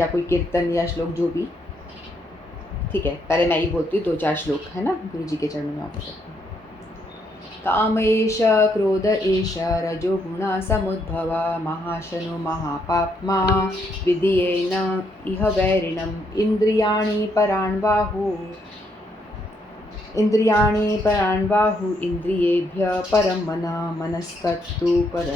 या कोई कीर्तन या श्लोक जो भी? ठीक है, पहले मैं ही बोलती हूँ, 2-4 श्लोक है ना गुरु जी के चरणों में आप बताते हैं। काम एष क्रोध एष रजोगुण समुद्भव महाशनो महापाप्मा विधियेन इह वैरिणम् इंद्रियाणि परान् बाहु इन्द्रियेभ्यः परं मनः मनस्तत्तु पर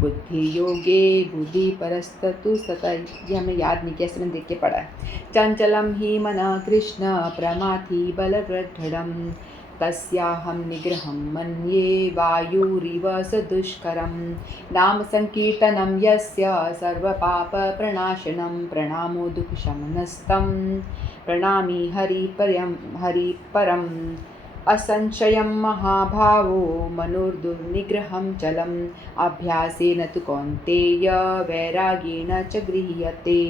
बुद्धि योगे बुद्धि परस्तत्तु सतः। ये हमें याद नहीं किया, ऐसे मैंने देख के पढ़ा है। चंचलम ही मनः कृष्ण प्रमाथि बलवृद्धडम् तस्याहं निग्रहं मन्ये वायुरिव सदुष्करं नाम संकीर्तनं यस्य सर्वपापप्रणाशनं प्रणामो दुःखशमनस्तं प्रणामी हरिपरम् असंशयं महाभावो मनोर्दुर्निग्रहं चलम् अभ्यासेन तु कौन्तेय वैराग्येण च गृह्यते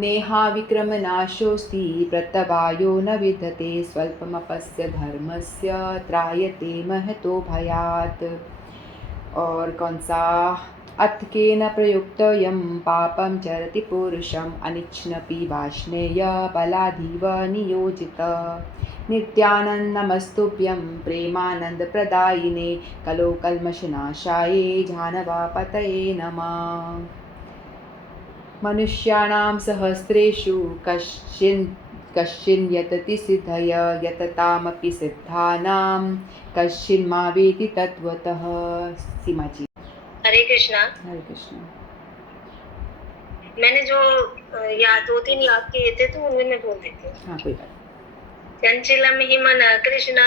नेहाविक्रमनाशोऽस्ति प्रत्यवायो न विद्यते स्वल्पमपस्य धर्मस्य त्रायते महतो भयात्। और कौन सा? अथ केन प्रयुक्तोऽयं पापं चरति पुरुषम् अनिच्छन्नपि वाष्णेय बलाधीव नियोजित नित्यानन्दनमस्तुभ्यं प्रेमानन्दप्रदायिने कलो कल्मषनाशाये जानवापतये नमः। मनुष्याणां सहस्रेषु कश्चिन् यतति सिद्धय यततामपि सिद्धानां कश्चिन् मा वेति तत्त्वतः। सीमा जी। हरे कृष्णा। हरे कृष्ण। मैंने जो याद 2-3 याद किए थे तो उन्हें मैं बोल देती हूँ। हाँ, कोई बात। चंचलम हि मनः कृष्ण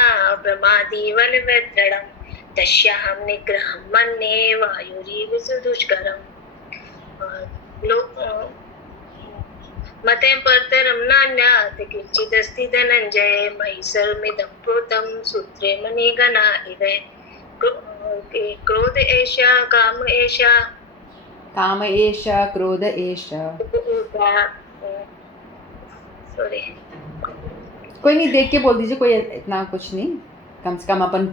प्रमादी बलवृद्धडम् तस्याहं निग्रहं मन्ये वायुरिव सुदुष्करम् मते परतरं नान्यात् किञ्चिदस्ति धनञ्जय मयि सर्वमिदं प्रोतं सूत्रे मणिगणा इव क्रोध एष काम एष क्रोध एष सॉरी, कोई नहीं, देख के बोल दीजिए, कोई इतना कुछ नहीं, कम से कम अपन।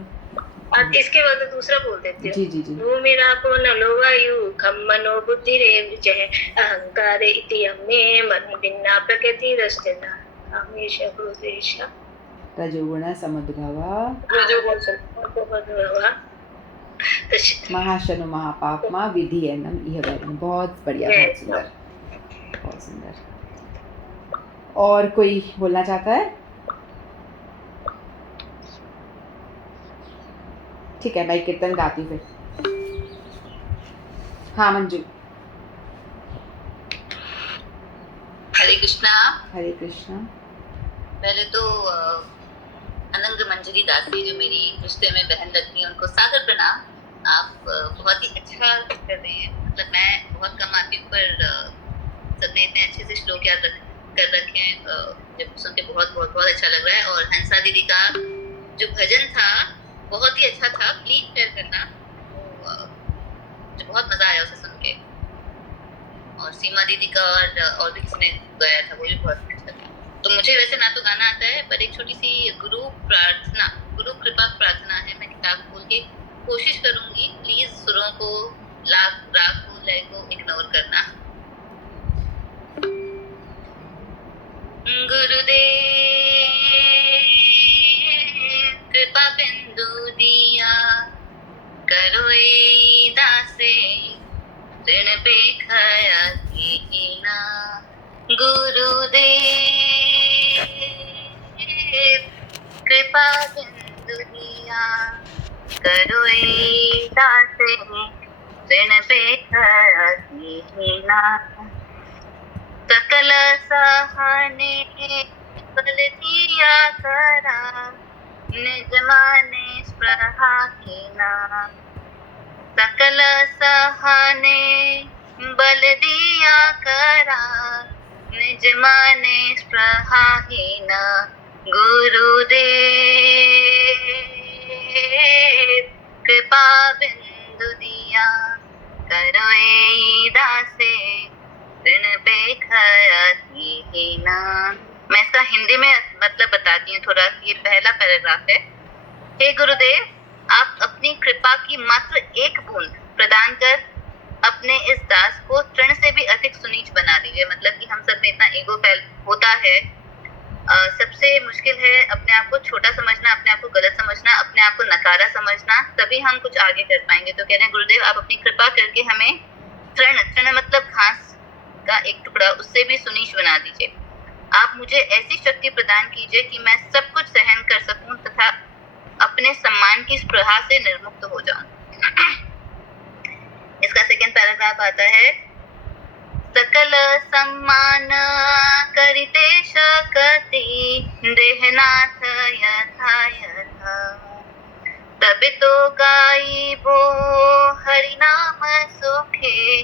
इसके बाद दूसरा बोल देती हूँ। जी जी जी। भूमिरापो नलो वायु खम मनो बुद्धिरेव जय अहंकार इति मे मन भिन्ना प्रकृतिरस्तेना कामेश क्रोधेश रजोगुण समुद्भव महाशनो महापाप्मा विधियेनम् इह वैरिणम्। बहुत बढ़िया, बहुत सुंदर, बहुत सुंदर। और कोई बोलना चाहता है? ठीक है, मैं कीर्तन गाती हूँ फिर। हाँ मंजू। हरे कृष्णा। हरे कृष्णा। पहले तो अनंग मंजरी दासी जो मेरी रिश्ते में बहन लगती हैं उनको सादर प्रणाम। आप बहुत ही अच्छा कर रहे हैं, मतलब मैं बहुत कम आती हूँ पर सबने इतने अच्छे से श्लोक याद कर रखे हैं, जब सुन के बहुत बहुत बहुत अच्छा लग रहा है। और हंसा दीदी का जो भजन था बहुत ही अच्छा था, प्लीज शेयर करना, जो बहुत मजा आया उसे सुन के। और सीमा दीदी का और भी किसी ने गाया था, वो भी बहुत अच्छा था। तो मुझे वैसे ना तो गाना आता है पर एक छोटी सी गुरु कृपा प्रार्थना है। मैं किताब खोल के कोशिश करूंगी, प्लीज सुरों को, राग को, लय को इग्नोर करना। गुरुदेव कृपा बिंदु दिया करो ए दासे ऋण बेखाया कीना। गुरुदेव कृपा बिंदु दिया करो ए दासे ऋण बेखाया कीना। सकल सहाने बल दिया करा निज माने स्पृहा कीना। सकल सहाने बल दिया करा निज माने स्पृहा हीना। गुरुदेव कृपा बिंदु दिया करो ए दासे ऋण बेखाया हीना। मैं इसका हिंदी में मतलब बताती हूँ थोड़ा। ये पहला पैराग्राफ है। हे गुरुदेव, आप अपनी कृपा की मात्र एक बूंद प्रदान कर अपने इस दास को तृण से भी अधिक सुनीच बना दीजिए। मतलब कि हम सब में इतना ईगो फैल होता है सबसे मुश्किल है अपने आप को छोटा समझना, अपने आप को गलत समझना, अपने आप को नकारा समझना, तभी हम कुछ आगे कर पाएंगे। तो कह रहे हैं गुरुदेव आप अपनी कृपा करके हमें तृण मतलब घास का एक टुकड़ा, उससे भी सुनीच बना दीजिए। आप मुझे ऐसी शक्ति प्रदान कीजिए कि मैं सब कुछ सहन कर सकूं तथा अपने सम्मान की स्पृहा से निर्मुक्त हो जाऊं। इसका सेकंड पैराग्राफ आता है, सकल सम्मान करिते शकति देहनाथ यथा यथा, तभी तो गाइबो हरि नाम सुखे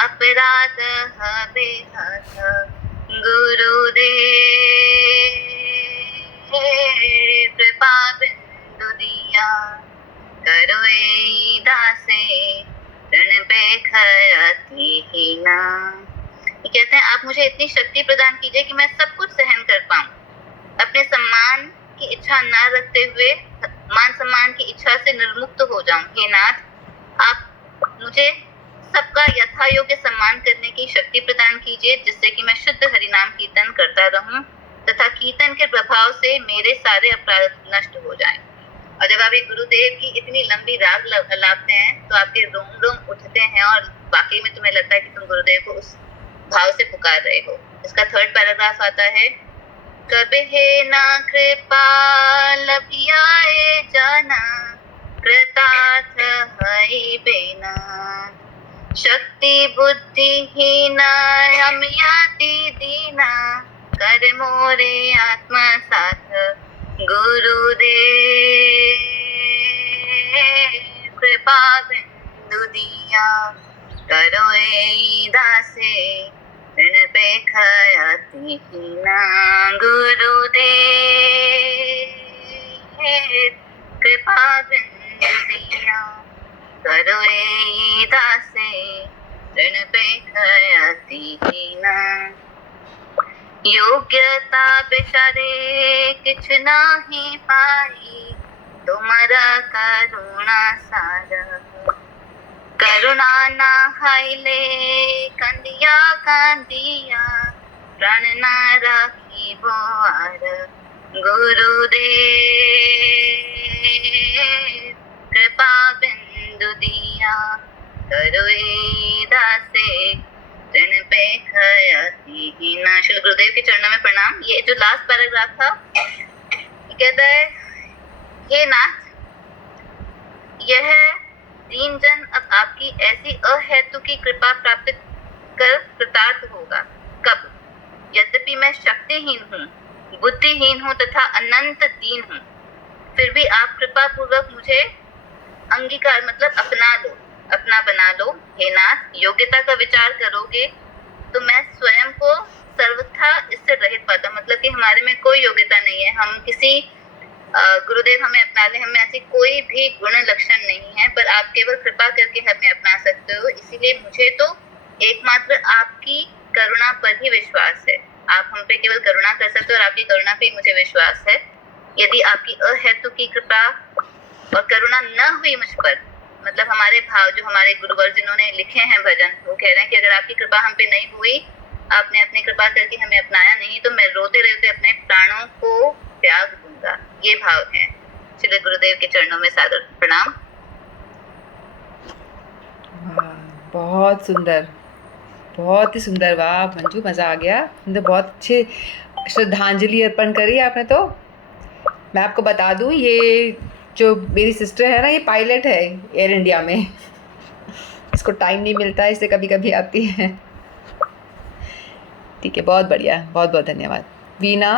अपराध हबे हथा। गुरुदेव कृपा बिंदु दिया करो ए दासे रण बेखयति हीना। ये कहते हैं आप मुझे इतनी शक्ति प्रदान कीजिए कि मैं सब कुछ सहन कर पाऊं, अपने सम्मान की इच्छा न रखते हुए मान सम्मान की इच्छा से निर्मुक्त हो जाऊं। हे नाथ, आप मुझे सबका यथा योग्य सम्मान करने की शक्ति प्रदान कीजिए, जिससे कि मैं शुद्ध हरिनाम कीर्तन करता रहूं तथा कीर्तन के प्रभाव से मेरे सारे अपराध नष्ट हो जाएं। और जब आप एक गुरुदेव की इतनी लंबी राग लाते हैं तो आपके रोम रोम उठते हैं और वाकई में तुम्हें लगता है कि तुम गुरुदेव को उस भाव से पुकार रहे हो। इसका थर्ड पैराग्राफ आता है, कबे हे ना कृपा लभियाए जाना कृतार्थ हई बेना, शक्ति बुद्धिहीना अमियाति दीना कर मोरे आत्मसात। गुरुदेव कृपा बिंदु दिया करो ए दासे ऋण बेखयति हीना। गुरुदेव कृपा बिंदु दिया करो ए दासे ऋण बेखयति हीना। योग्यता बेचारे किछ नाही पाई तुमरा करुणा सारा, करुणा ना हाइले कंदिया कांदिया प्राण ना राखी बोआर। गुरुदेव कृपा बिंदु दिया करो ए दासे ऋण बेखयति हीना। श्री गुरुदेव के चरणों में प्रणाम। ये जो लास्ट पैराग्राफ था, कहता है, हे नाथ, यह दीन जन अब आपकी ऐसी अहेतु की कृपा प्राप्त कर कृतार्थ होगा। कब? यद्यपि मैं शक्तिहीन हूँ, बुद्धिहीन हूँ तथा अनंत दीन हूँ, फिर भी आप कृपा पूर्वक मुझे अंगीकार मतलब अपना बना लो। हे नाथ, योग्यता का विचार करोगे तो मैं स्वयं को सर्वथा इससे रहित पाता, मतलब कि हमारे में कोई योग्यता नहीं है, हम किसी गुरुदेव हमें अपना ले, हमें ऐसी कोई भी गुण लक्षण नहीं है, पर आप केवल कृपा करके हमें अपना सकते हो। इसीलिए मुझे तो एकमात्र आपकी करुणा पर ही विश्वास है। आप हम पे केवल करुणा कर सकते हो और आपकी करुणा पे ही मुझे विश्वास है। यदि आपकी अहेतु की कृपा और करुणा न हुई मुझ पर, मतलब हमारे भाव जो हमारे गुरुवर जिन्होंने लिखे हैं भजन, वो कह रहे हैं कि अगर आपकी कृपा हम पे नहीं हुई, आपने अपनी कृपा करके हमें अपनाया नहीं, तो मैं रोते रोते अपने प्राणों को त्याग दूंगा। ये भाव है। श्री गुरुदेव के चरणों में सादर प्रणाम। बहुत सुंदर, बहुत ही सुंदर। वाह मंजू, मज़ा आ गया। मतलब बहुत अच्छे श्रद्धांजलि अर्पण करी आपने। तो मैं आपको बता दूं, ये जो मेरी सिस्टर है ना, ये पायलट है एयर इंडिया में। इसको टाइम नहीं मिलता है, इससे कभी कभी आती है। ठीक है, बहुत बढ़िया, बहुत बहुत धन्यवाद। वीना।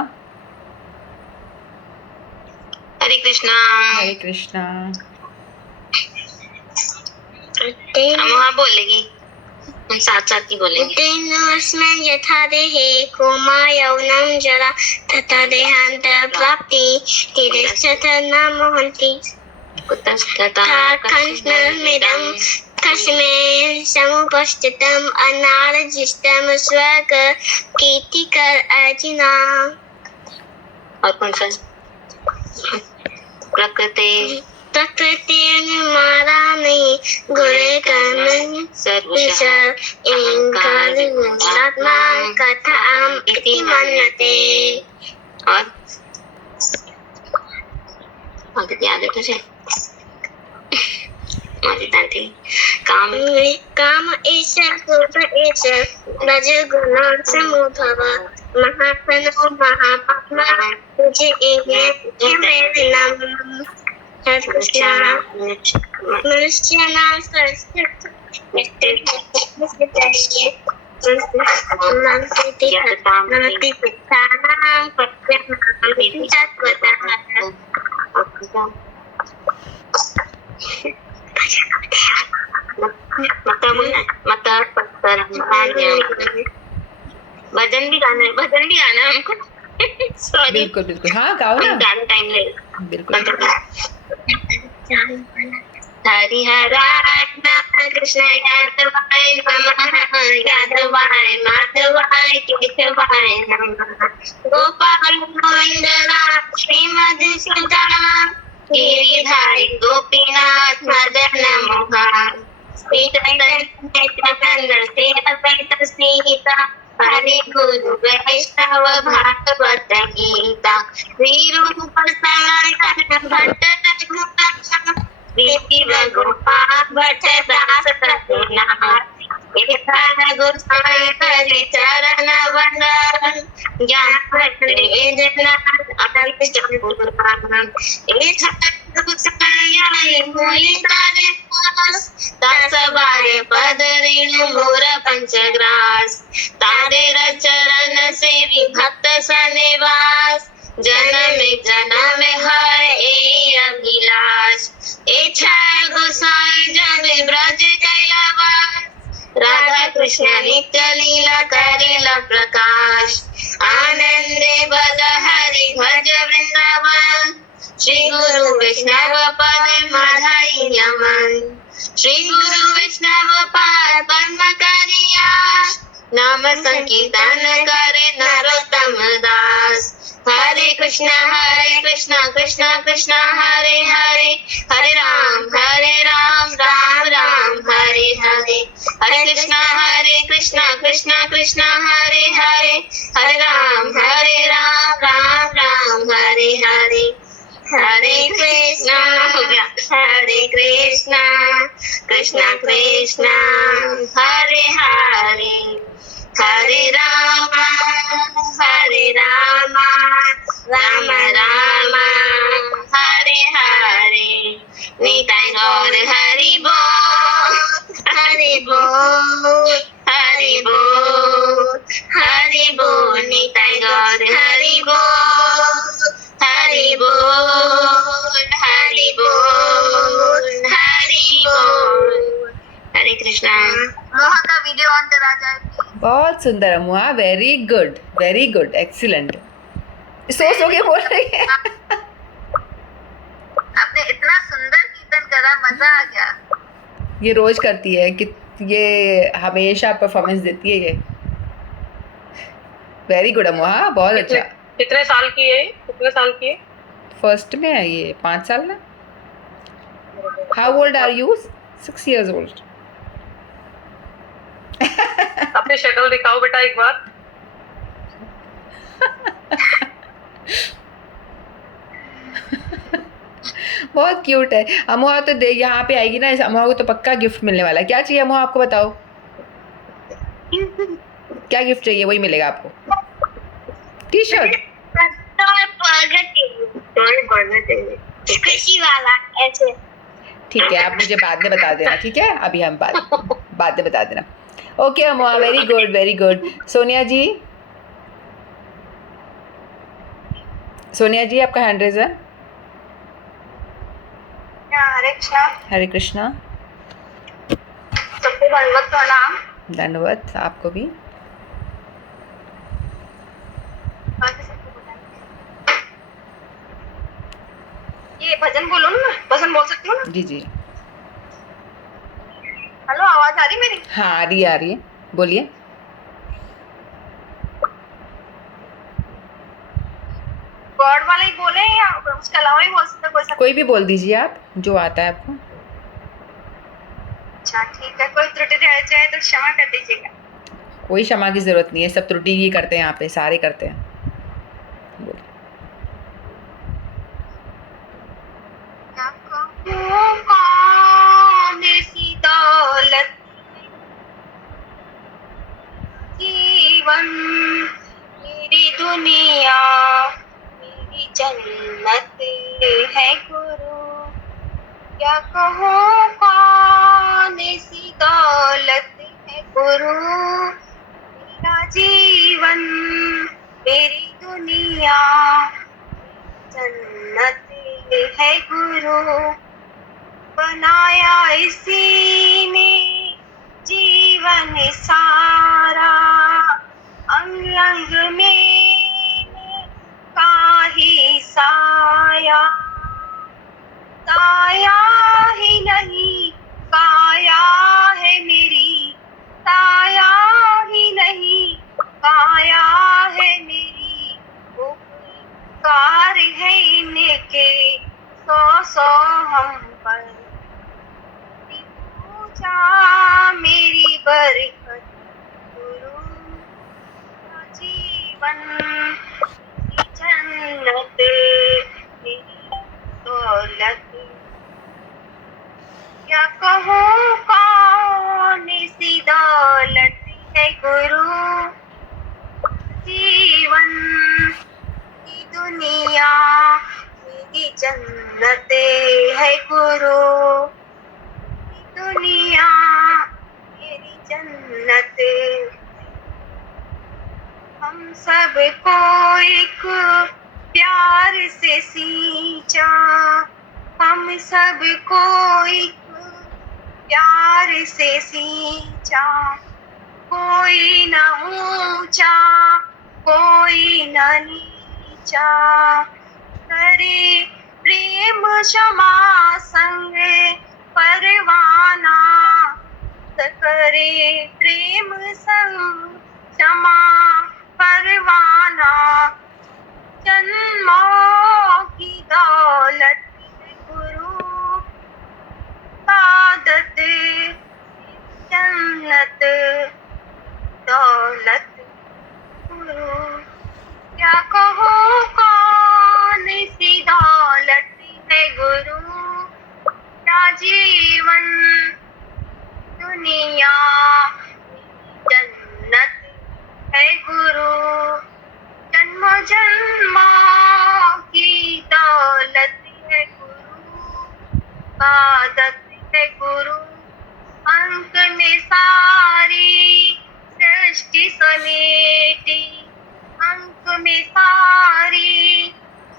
हरे कृष्णा। हरे कृष्णा। हम वहाँ बोलेगी, हम साथ साथ ही बोलेंगे। तेनोस्मिन् यथा देहे कोमा यौवनं जरा तथा देहान्त प्राप्ति तिरश्च न मोहन्ति कुतस्ततः कस्मिदं कस्मै समुपस्थितम् अनारजिष्टं स्वर्ग कीर्तिकर अर्जुना। और कौन सा? प्रकृति मारा नहीं गुरे कर्म सर्वश इंकार आत्मा कथाम इति मन्यते। और किती याद है तुझे माझी ताती काम ईशा क्रोध ईशा रज गुण समुद्भव महात्मनो महापात्मा तुझे मेरे नाम मनुष्य नाम संस्कृत भजन भी गाना है हमको सॉरी बिल्कुल बिल्कुल, हाँ गाओ ना, ज्यादा टाइम लगेगा बिल्कुल। हरिहरा कृष्ण यादवाय नमः यादवाय माधवाय केशवाय नमः गोपाल गोविंद राम श्रीमधुसूदन गिरिधारी गोपीनाथ मदन मोहन सीता हरे गुरु वैष्णव भागवत गीता वीरूप सनातन भट्ट गोपाल भट्ट दास गोसाई करे चरण वंदन ज्ञान सवारे पद रेणु मोर पंचग्रास तारे चरण सेवी भक्त सनिवास जन्म है ए अभिलाष ए छाया गोसाई जब ब्रज कैलावास राधा कृष्ण नित्य लीला करेला प्रकाश आनंदे बद हरि भज वृंदावन श्री गुरु वैष्णव पद माधाई यमन श्री गुरु वैष्णव पाद पद्म करिया नाम संकीर्तन करे नरोत्तम दास हरे कृष्ण कृष्ण कृष्ण हरे हरे हरे राम राम राम हरे हरे हरे कृष्ण कृष्ण हरे हरे हरे राम राम राम हरे हरे हरे कृष्णा हो गया हरे कृष्णा कृष्णा कृष्णा हरे हरे हरे राम राम राम हरे हरे निताई गौर हरि बोल हरि बोल हरि बोल हरि बोल निताई गौर हरि बोल हरि बोल हरि बोल हरि बोल हरे कृष्णा मोहा का वीडियो ऑन करा जाए बहुत सुंदर अमुआ, वेरी गुड, एक्सीलेंट। सो के बोल रही है। आपने इतना सुंदर कीर्तन करा, मजा आ गया। ये रोज करती है कि ये हमेशा परफॉर्मेंस देती है ये। वेरी गुड अमुआ, बहुत अच्छा। कितने साल की है? फर्स्ट में है ये, 5 साल ना। How old are you? 6 years old। अपनी शक्ल दिखाओ बेटा एक बार। बहुत क्यूट है अमुआ। तो दे यहाँ पे आएगी ना, इस अमुआ को तो पक्का गिफ्ट मिलने वाला है। क्या चाहिए अमुआ आपको, बताओ क्या गिफ्ट चाहिए, वही मिलेगा आपको। टी शर्ट खुशी वाला ऐसे। ठीक है, आप मुझे बाद में बता देना, ठीक है? अभी हम बाद में बता देना। ओके अमुआ, वेरी गुड। सोनिया जी आपका हैंड रेज है। हरे कृष्णा। सबको दंडवत प्रणाम। दंडवत आपको भी। ये भजन बोलो ना, भजन बोल सकती हूँ ना? जी। हेलो, आवाज आ रही मेरी? हाँ आ रही है, बोलिए। गॉड वाला ही बोले या उसके अलावा ही बोल सकते? कोई भी बोल दीजिए आप, जो आता है आपको। अच्छा ठीक है, कोई त्रुटि रह जाए तो क्षमा कर दीजिएगा। कोई क्षमा की जरूरत नहीं है, सब त्रुटि ही करते हैं यहाँ पे, सारे करते हैं। है गुरु। क्या कहूँ कौन सी दौलत है गुरु। मेरा जीवन मेरी दुनिया जन्नत है गुरु। बनाया इसी ने जीवन सारा। अंग अंग में का ही साया। साया ही नहीं काया है मेरी। साया ही नहीं काया है मेरी। उपकार है इनके सौ सौ हम पर। पूजा मेरी बरकत गुरु। जीवन की जन्नत मेरी दौलत। क्या कहूँ कौन सी दौलत है गुरु। जीवन की दुनिया मेरी जन्नत है गुरु। दुनिया मेरी जन्नत। हम सबको एक प्यार से सींचा। हम सबको एक प्यार से सींचा। कोई न ऊंचा कोई न नीचा। करे प्रेम क्षमा संग परवाना। करे प्रेम संग क्षमा परवाना। जन्मों की दौलत है गुरु। सादत जन्नत दौलत गुरु। क्या कहूँ कौन सी दौलत है गुरु। क्या जीवन दुनिया जन्नत है गुरु। जन्म जन्मों की दौलत है गुरु। सादत है गुरु। अंक में सारी सृष्टि समेटी। अंक में सारी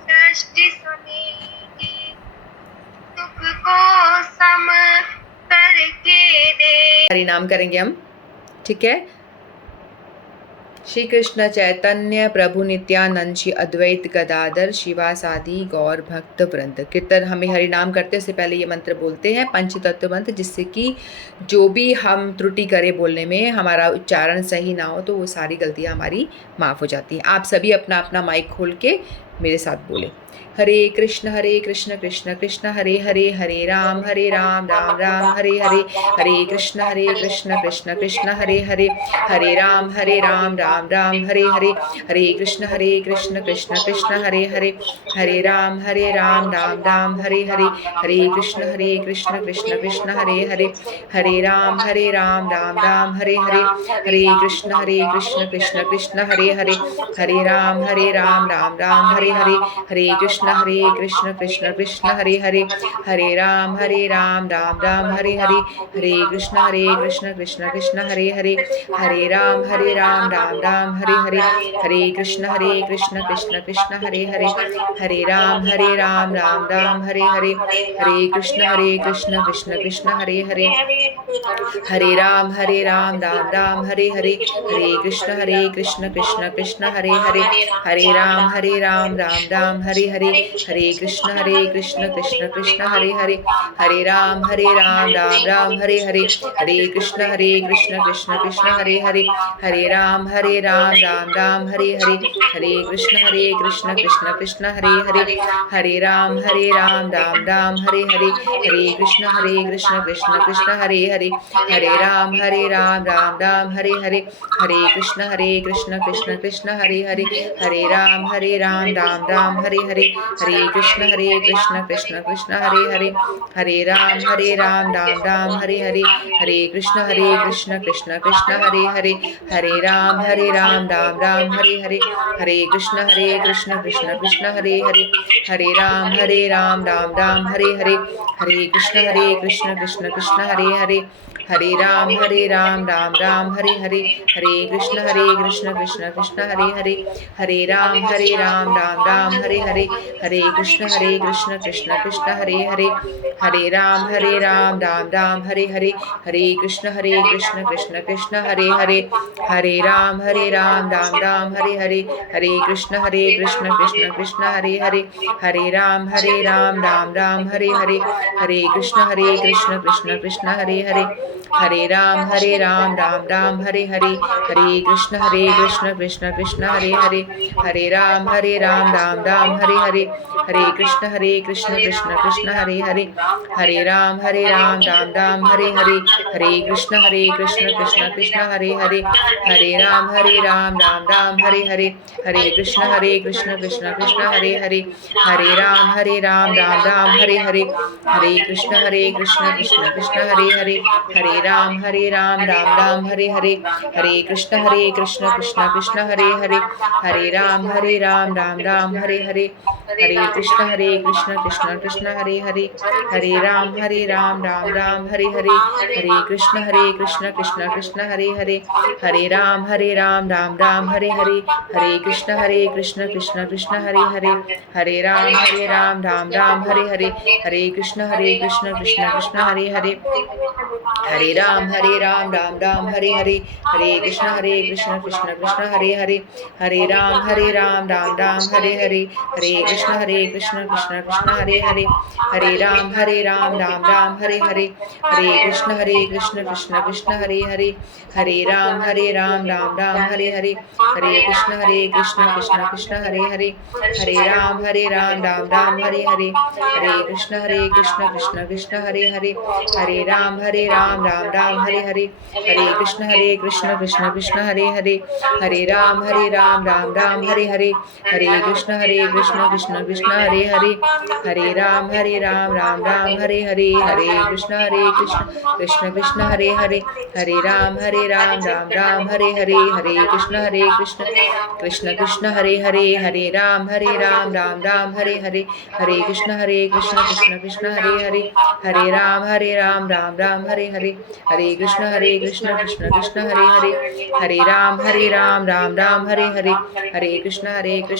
सृष्टि समेटी। दुख को सम करके दे। हरिनाम करेंगे हम, ठीक है। श्री कृष्ण चैतन्य प्रभु नित्यानंद श्री अद्वैत गदाधर शिवासादि गौर भक्त वृंद। कीर्तन हमें हरिनाम करते उससे पहले ये मंत्र बोलते हैं, पंचतत्व मंत्र, जिससे कि जो भी हम त्रुटि करें बोलने में, हमारा उच्चारण सही ना हो, तो वो सारी गलतियाँ हमारी माफ़ हो जाती हैं। आप सभी अपना अपना माइक खोल के मेरे साथ बोले। हरे कृष्ण कृष्ण कृष्ण हरे हरे, हरे राम राम राम हरे हरे, हरे कृष्ण कृष्ण कृष्ण हरे हरे, हरे राम राम राम हरे हरे, हरे कृष्ण कृष्ण कृष्ण हरे हरे, हरे राम राम राम हरे हरे, हरे कृष्ण कृष्ण कृष्ण हरे हरे, हरे राम राम राम हरे हरे, हरे कृष्ण कृष्ण कृष्ण हरे हरे, हरे राम राम राम हरे हरे, हरे कृष्ण कृष्ण कृष्ण हरे हरे, हरे राम राम राम हरे हरे, हरे कृष्ण कृष्ण कृष्ण हरे हरे, हरे राम राम राम हरे हरे, हरे कृष्ण कृष्ण कृष्ण हरे हरे, हरे राम राम राम हरे हरे, हरे कृष्ण कृष्ण कृष्ण हरे हरे, हरे राम राम राम हरे हरे, हरे कृष्ण कृष्ण कृष्ण हरे हरे, हरे राम राम राम हरे हरे, हरे कृष्ण कृष्ण कृष्ण हरे हरे, हरे राम राम राम हरे हरे, हरे कृष्ण कृष्ण कृष्ण हरे हरे, हरे राम राम राम हरे हरे, हरे कृष्ण कृष्ण कृष्ण हरे हरे, हरे राम राम राम हरे हरे, हरे कृष्ण कृष्ण कृष्ण हरे हरे, हरे राम राम राम हरे हरे, हरे कृष्ण कृष्ण कृष्ण हरे हरे, हरे राम राम राम राम हरे हरे, हरे कृष्ण कृष्ण कृष्ण हरे हरे, हरे राम राम राम हरे हरे, हरे कृष्ण कृष्ण कृष्ण हरे हरे, हरे राम राम राम हरे हरे, हरे कृष्ण कृष्ण कृष्ण हरे हरे, हरे राम राम हरे हरे, हरे कृष्ण कृष्ण कृष्ण हरे हरे, हरे राम राम हरे हरे, हरे कृष्ण कृष्ण कृष्ण हरे हरे, हरे राम राम हरे हरे, हरे कृष्ण कृष्ण कृष्ण हरे हरे, हरे राम राम हरे हरे, हरे कृष्ण कृष्ण कृष्ण हरे हरे, हरे राम राम हरे हरे, हरे कृष्ण कृष्ण कृष्ण हरे हरे, हरे राम राम हरे हरे, हरे कृष्ण कृष्ण कृष्ण हरे हरे, हरे राम राम हरे हरे, हरे कृष्ण कृष्ण कृष्ण हरे हरे, हरे राम राम हरे हरे, हरे कृष्ण कृष्ण कृष्ण हरे हरे, हरे राम राम हरे हरे, हरे कृष्ण कृष्ण कृष्ण हरे हरे, हरे राम राम हरे हरे, हरे कृष्ण कृष्ण कृष्ण हरे हरे, हरे राम राम हरे हरे, हरे कृष्ण कृष्ण कृष्ण हरे हरे, हरे राम राम हरे हरे, हरे कृष्ण कृष्ण कृष्ण हरे हरे, हरे राम राम हरे हरे, हरे कृष्ण कृष्ण कृष्ण हरे हरे, हरे राम राम हरे हरे, हरे कृष्ण कृष्ण कृष्ण हरे हरे, हरे राम राम हरे हरे, हरे कृष्ण कृष्ण कृष्ण हरे हरे, हरे राम राम हरे हरे, हरे कृष्ण कृष्ण कृष्ण हरे हरे, हरे राम राम हरे हरे, हरे कृष्ण कृष्ण कृष्ण हरे हरे, हरे राम राम हरे हरे, हरे कृष्ण कृष्ण कृष्ण हरे हरे, हरे राम राम हरे हरे, हरे कृष्ण कृष्ण कृष्ण हरे हरे, हरे राम राम हरे हरे, हरे कृष्ण कृष्ण कृष्ण हरे हरे, हरे राम राम हरे हरे, हरे कृष्ण कृष्ण कृष्ण हरे हरे, हरे राम राम हरे हरे, हरे कृष्ण कृष्ण कृष्ण हरे हरे, हरे राम राम हरे हरे, हरे कृष्ण कृष्ण कृष्ण हरे हरे, हरे राम राम हरे हरे, हरे कृष्ण कृष्ण कृष्ण हरे हरे, हरे राम राम हरे हरे, हरे कृष्ण कृष्ण कृष्ण हरे हरे, हरे राम राम हरे हरे, हरे कृष्ण कृष्ण कृष्ण हरे हरे, हरे राम राम हरे हरे, हरे कृष्ण कृष्ण कृष्ण हरे हरे, हरे राम राम हरे हरे, हरे कृष्ण कृष्ण कृष्ण हरे हरे, हरे राम राम हरे हरे, हरे कृष्ण कृष्ण कृष्ण हरे हरे, हरे राम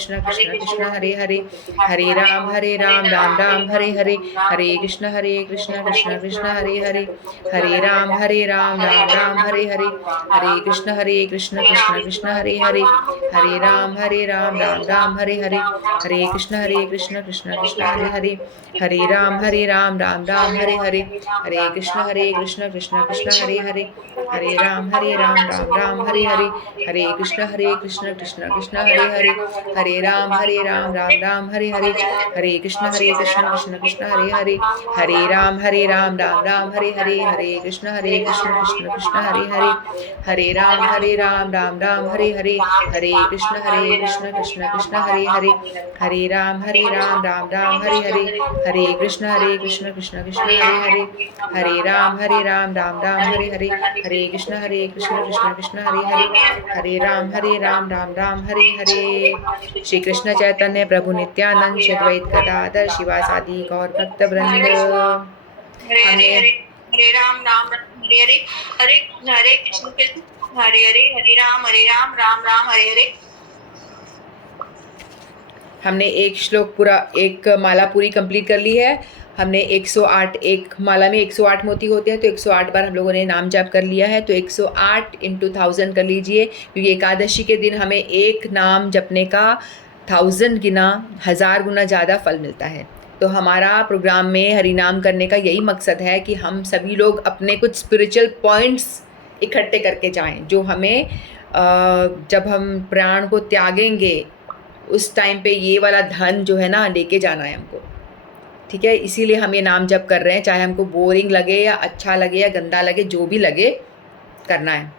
राम हरे हरे, हरे कृष्ण कृष्ण कृष्ण हरे हरे, हरे राम राम हरे हरे, हरे कृष्ण कृष्ण कृष्ण हरे हरे, हरे राम राम हरे हरे, हरे कृष्ण कृष्ण कृष्ण हरे हरे, हरे राम राम हरे हरे, हरे कृष्ण कृष्ण कृष्ण हरे हरे, हरे राम राम हरे हरे, हरे कृष्ण कृष्ण कृष्ण हरे हरे, हरे राम राम हरे हरे, हरे कृष्ण कृष्ण कृष्ण हरे हरे, हरे राम राम हरे हरे, हरे कृष्ण कृष्ण कृष्ण हरे हरे, हरे राम राम हरे हरे, हरे कृष्ण कृष्ण कृष्ण हरे हरे, हरे राम राम हरे हरे, हरे कृष्ण कृष्ण कृष्ण हरे हरे, हरे राम राम हरे हरे। श्री कृष्ण चैतन्य प्रभु नित्यानंद श्री अद्वैत गदाधर शिवासादि गौर भक्त वृंद। हरे हरे हरे हरे राम हरे हरे, हरे कृष्ण कृष्ण हरे हरे, हरे राम राम हरे हरे। हमने एक श्लोक पूरा, एक माला पूरी कंप्लीट कर ली है। हमने 108, एक माला में 108 मोती होते हैं, तो 108 बार हम लोगों ने नाम जाप कर लिया है। तो 108 × 1000 कर लीजिए, क्योंकि एकादशी के दिन हमें एक नाम जपने का 1000 गुना, 1000 गुना ज़्यादा फल मिलता है। तो हमारा प्रोग्राम में हरिनाम करने का यही मकसद है कि हम सभी लोग अपने कुछ स्पिरिचुअल पॉइंट्स इकट्ठे करके जाएं, जो हमें जब हम प्राण को त्यागेंगे उस टाइम पे ये वाला धन जो है ना लेके जाना है हमको, ठीक है। इसीलिए हम ये नाम जप कर रहे हैं, चाहे हमको बोरिंग लगे या अच्छा लगे या गंदा लगे, जो भी लगे करना है।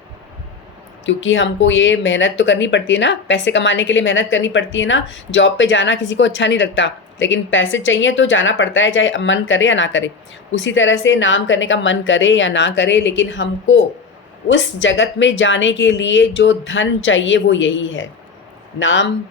क्योंकि हमको ये मेहनत तो करनी पड़ती है ना, पैसे कमाने के लिए मेहनत करनी पड़ती है ना। जॉब पे जाना किसी को अच्छा नहीं लगता, लेकिन पैसे चाहिए तो जाना पड़ता है, चाहे मन करे या ना करे। उसी तरह से नाम करने का मन करे या ना करे, लेकिन हमको उस जगत में जाने के लिए जो धन चाहिए वो यही है। नाम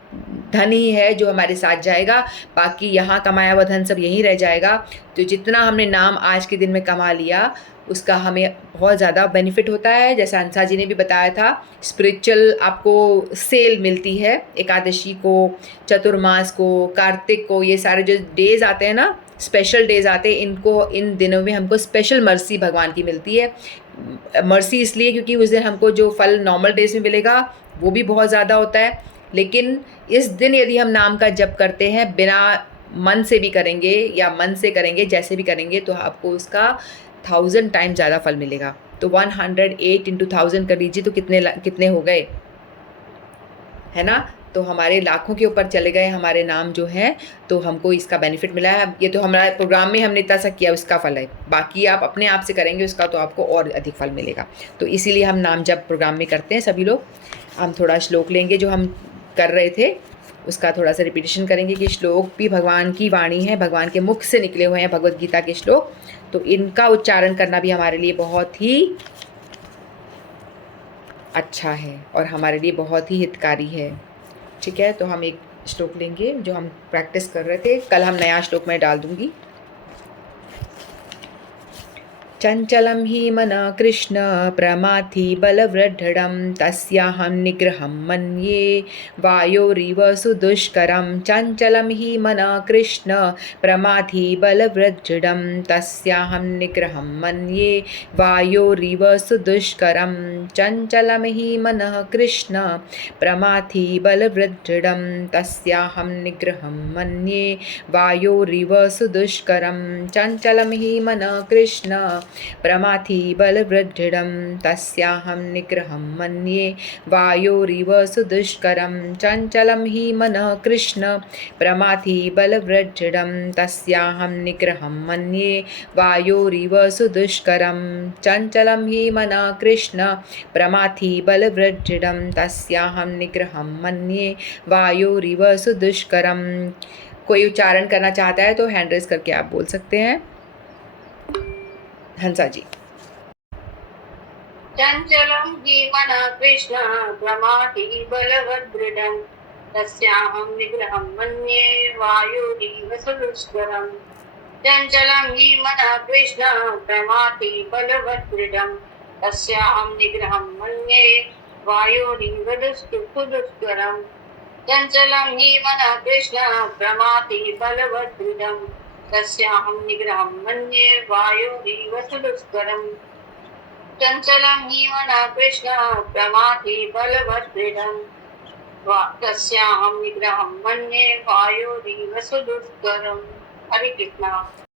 धन ही है जो हमारे साथ जाएगा, बाकी यहाँ कमाया हुआ धन सब यहीं रह जाएगा। तो जितना हमने नाम आज के दिन में कमा लिया उसका हमें बहुत ज़्यादा बेनिफिट होता है। जैसा हंसा जी ने भी बताया था, स्पिरिचुअल आपको सेल मिलती है एकादशी को, चतुर्मास को, कार्तिक को, ये सारे जो डेज़ आते हैं ना, स्पेशल डेज़ आते हैं, इनको इन दिनों में हमको स्पेशल मर्सी भगवान की मिलती है। मर्सी इसलिए क्योंकि उस दिन हमको जो फल नॉर्मल डेज में मिलेगा वो भी बहुत ज़्यादा होता है, लेकिन इस दिन यदि हम नाम का जप करते हैं, बिना मन से भी करेंगे या मन से करेंगे, जैसे भी करेंगे, तो आपको उसका 1000 टाइम ज़्यादा फल मिलेगा। तो 108 × 1000 कर लीजिए तो कितने हो गए, है ना। तो हमारे लाखों के ऊपर चले गए हमारे नाम जो हैं, तो हमको इसका बेनिफिट मिला है। ये तो हमारे प्रोग्राम में हमने इतना सा किया, उसका फल है। बाकी आप अपने आप से करेंगे उसका तो आपको और अधिक फल मिलेगा। तो इसीलिए हम नाम जब प्रोग्राम में करते हैं सभी लोग। हम थोड़ा श्लोक लेंगे जो हम कर रहे थे, उसका थोड़ा सा रिपीटिशन करेंगे कि श्लोक भी भगवान की वाणी है, भगवान के मुख से निकले हुए हैं भगवत गीता के श्लोक, तो इनका उच्चारण करना भी हमारे लिए बहुत ही अच्छा है और हमारे लिए बहुत ही हितकारी है। ठीक है, तो हम एक श्लोक लेंगे जो हम प्रैक्टिस कर रहे थे, कल हम नया श्लोक मैं डाल दूंगी। चंचलं हि मनः कृष्ण प्रमाथि बलवृद्धं तस्याहं निग्रहं मन्ये वायोरिव सुदुष्करं। चंचलं हि मनः कृष्ण प्रमाथि बलवृद्धं तस्याहं निग्रहं मन्ये वायोरिव सुदुष्करं। चंचलं हि मनः कृष्ण प्रमाथि बलवृद्धं तस्याहं निग्रहं मन्ये वायोरिव सुदुष्करं। चंचलं हि मनः कृष्ण प्रमाथि बलवृद्धं तस्याहं निग्रहं मन्ये वायोरिव सुदुष्करं। चंचलं हि मनः कृष्ण प्रमाथि बलवृद्धं तस्याहं निग्रहं मन्ये वायोरिव सुदुष्करं। चंचलं हि मनः कृष्ण प्रमाथि बलवृद्धं तस्याहं निग्रहं मन्ये वायोरिव सुदुष्करं। कोई उच्चारण करना चाहता है तो हैंड रेज करके आप बोल सकते हैं। हंसा जी। चंचलं हि मनः कृष्ण प्रमाथि बलवदृढं तस्याहं निग्रहं मन्ये वायुरिव सुदुष्करं। चंचलं हि मनः कृष्ण प्रमाथि बलवदृढं तस्याहं निग्रहं मन्ये वायुरिव सुदुष्करं। चंचलं हि मनः कृष्ण प्रमाथि बलवदृढं तस्याहं निग्रहं मन्ये वायुरिव सुदुष्करं। चंचलं हि मनः कृष्ण प्रमाथि बलवदृढं तस्याहं निग्रहं मन्ये वायुरिव सुदुष्करं। हरे कृष्णा।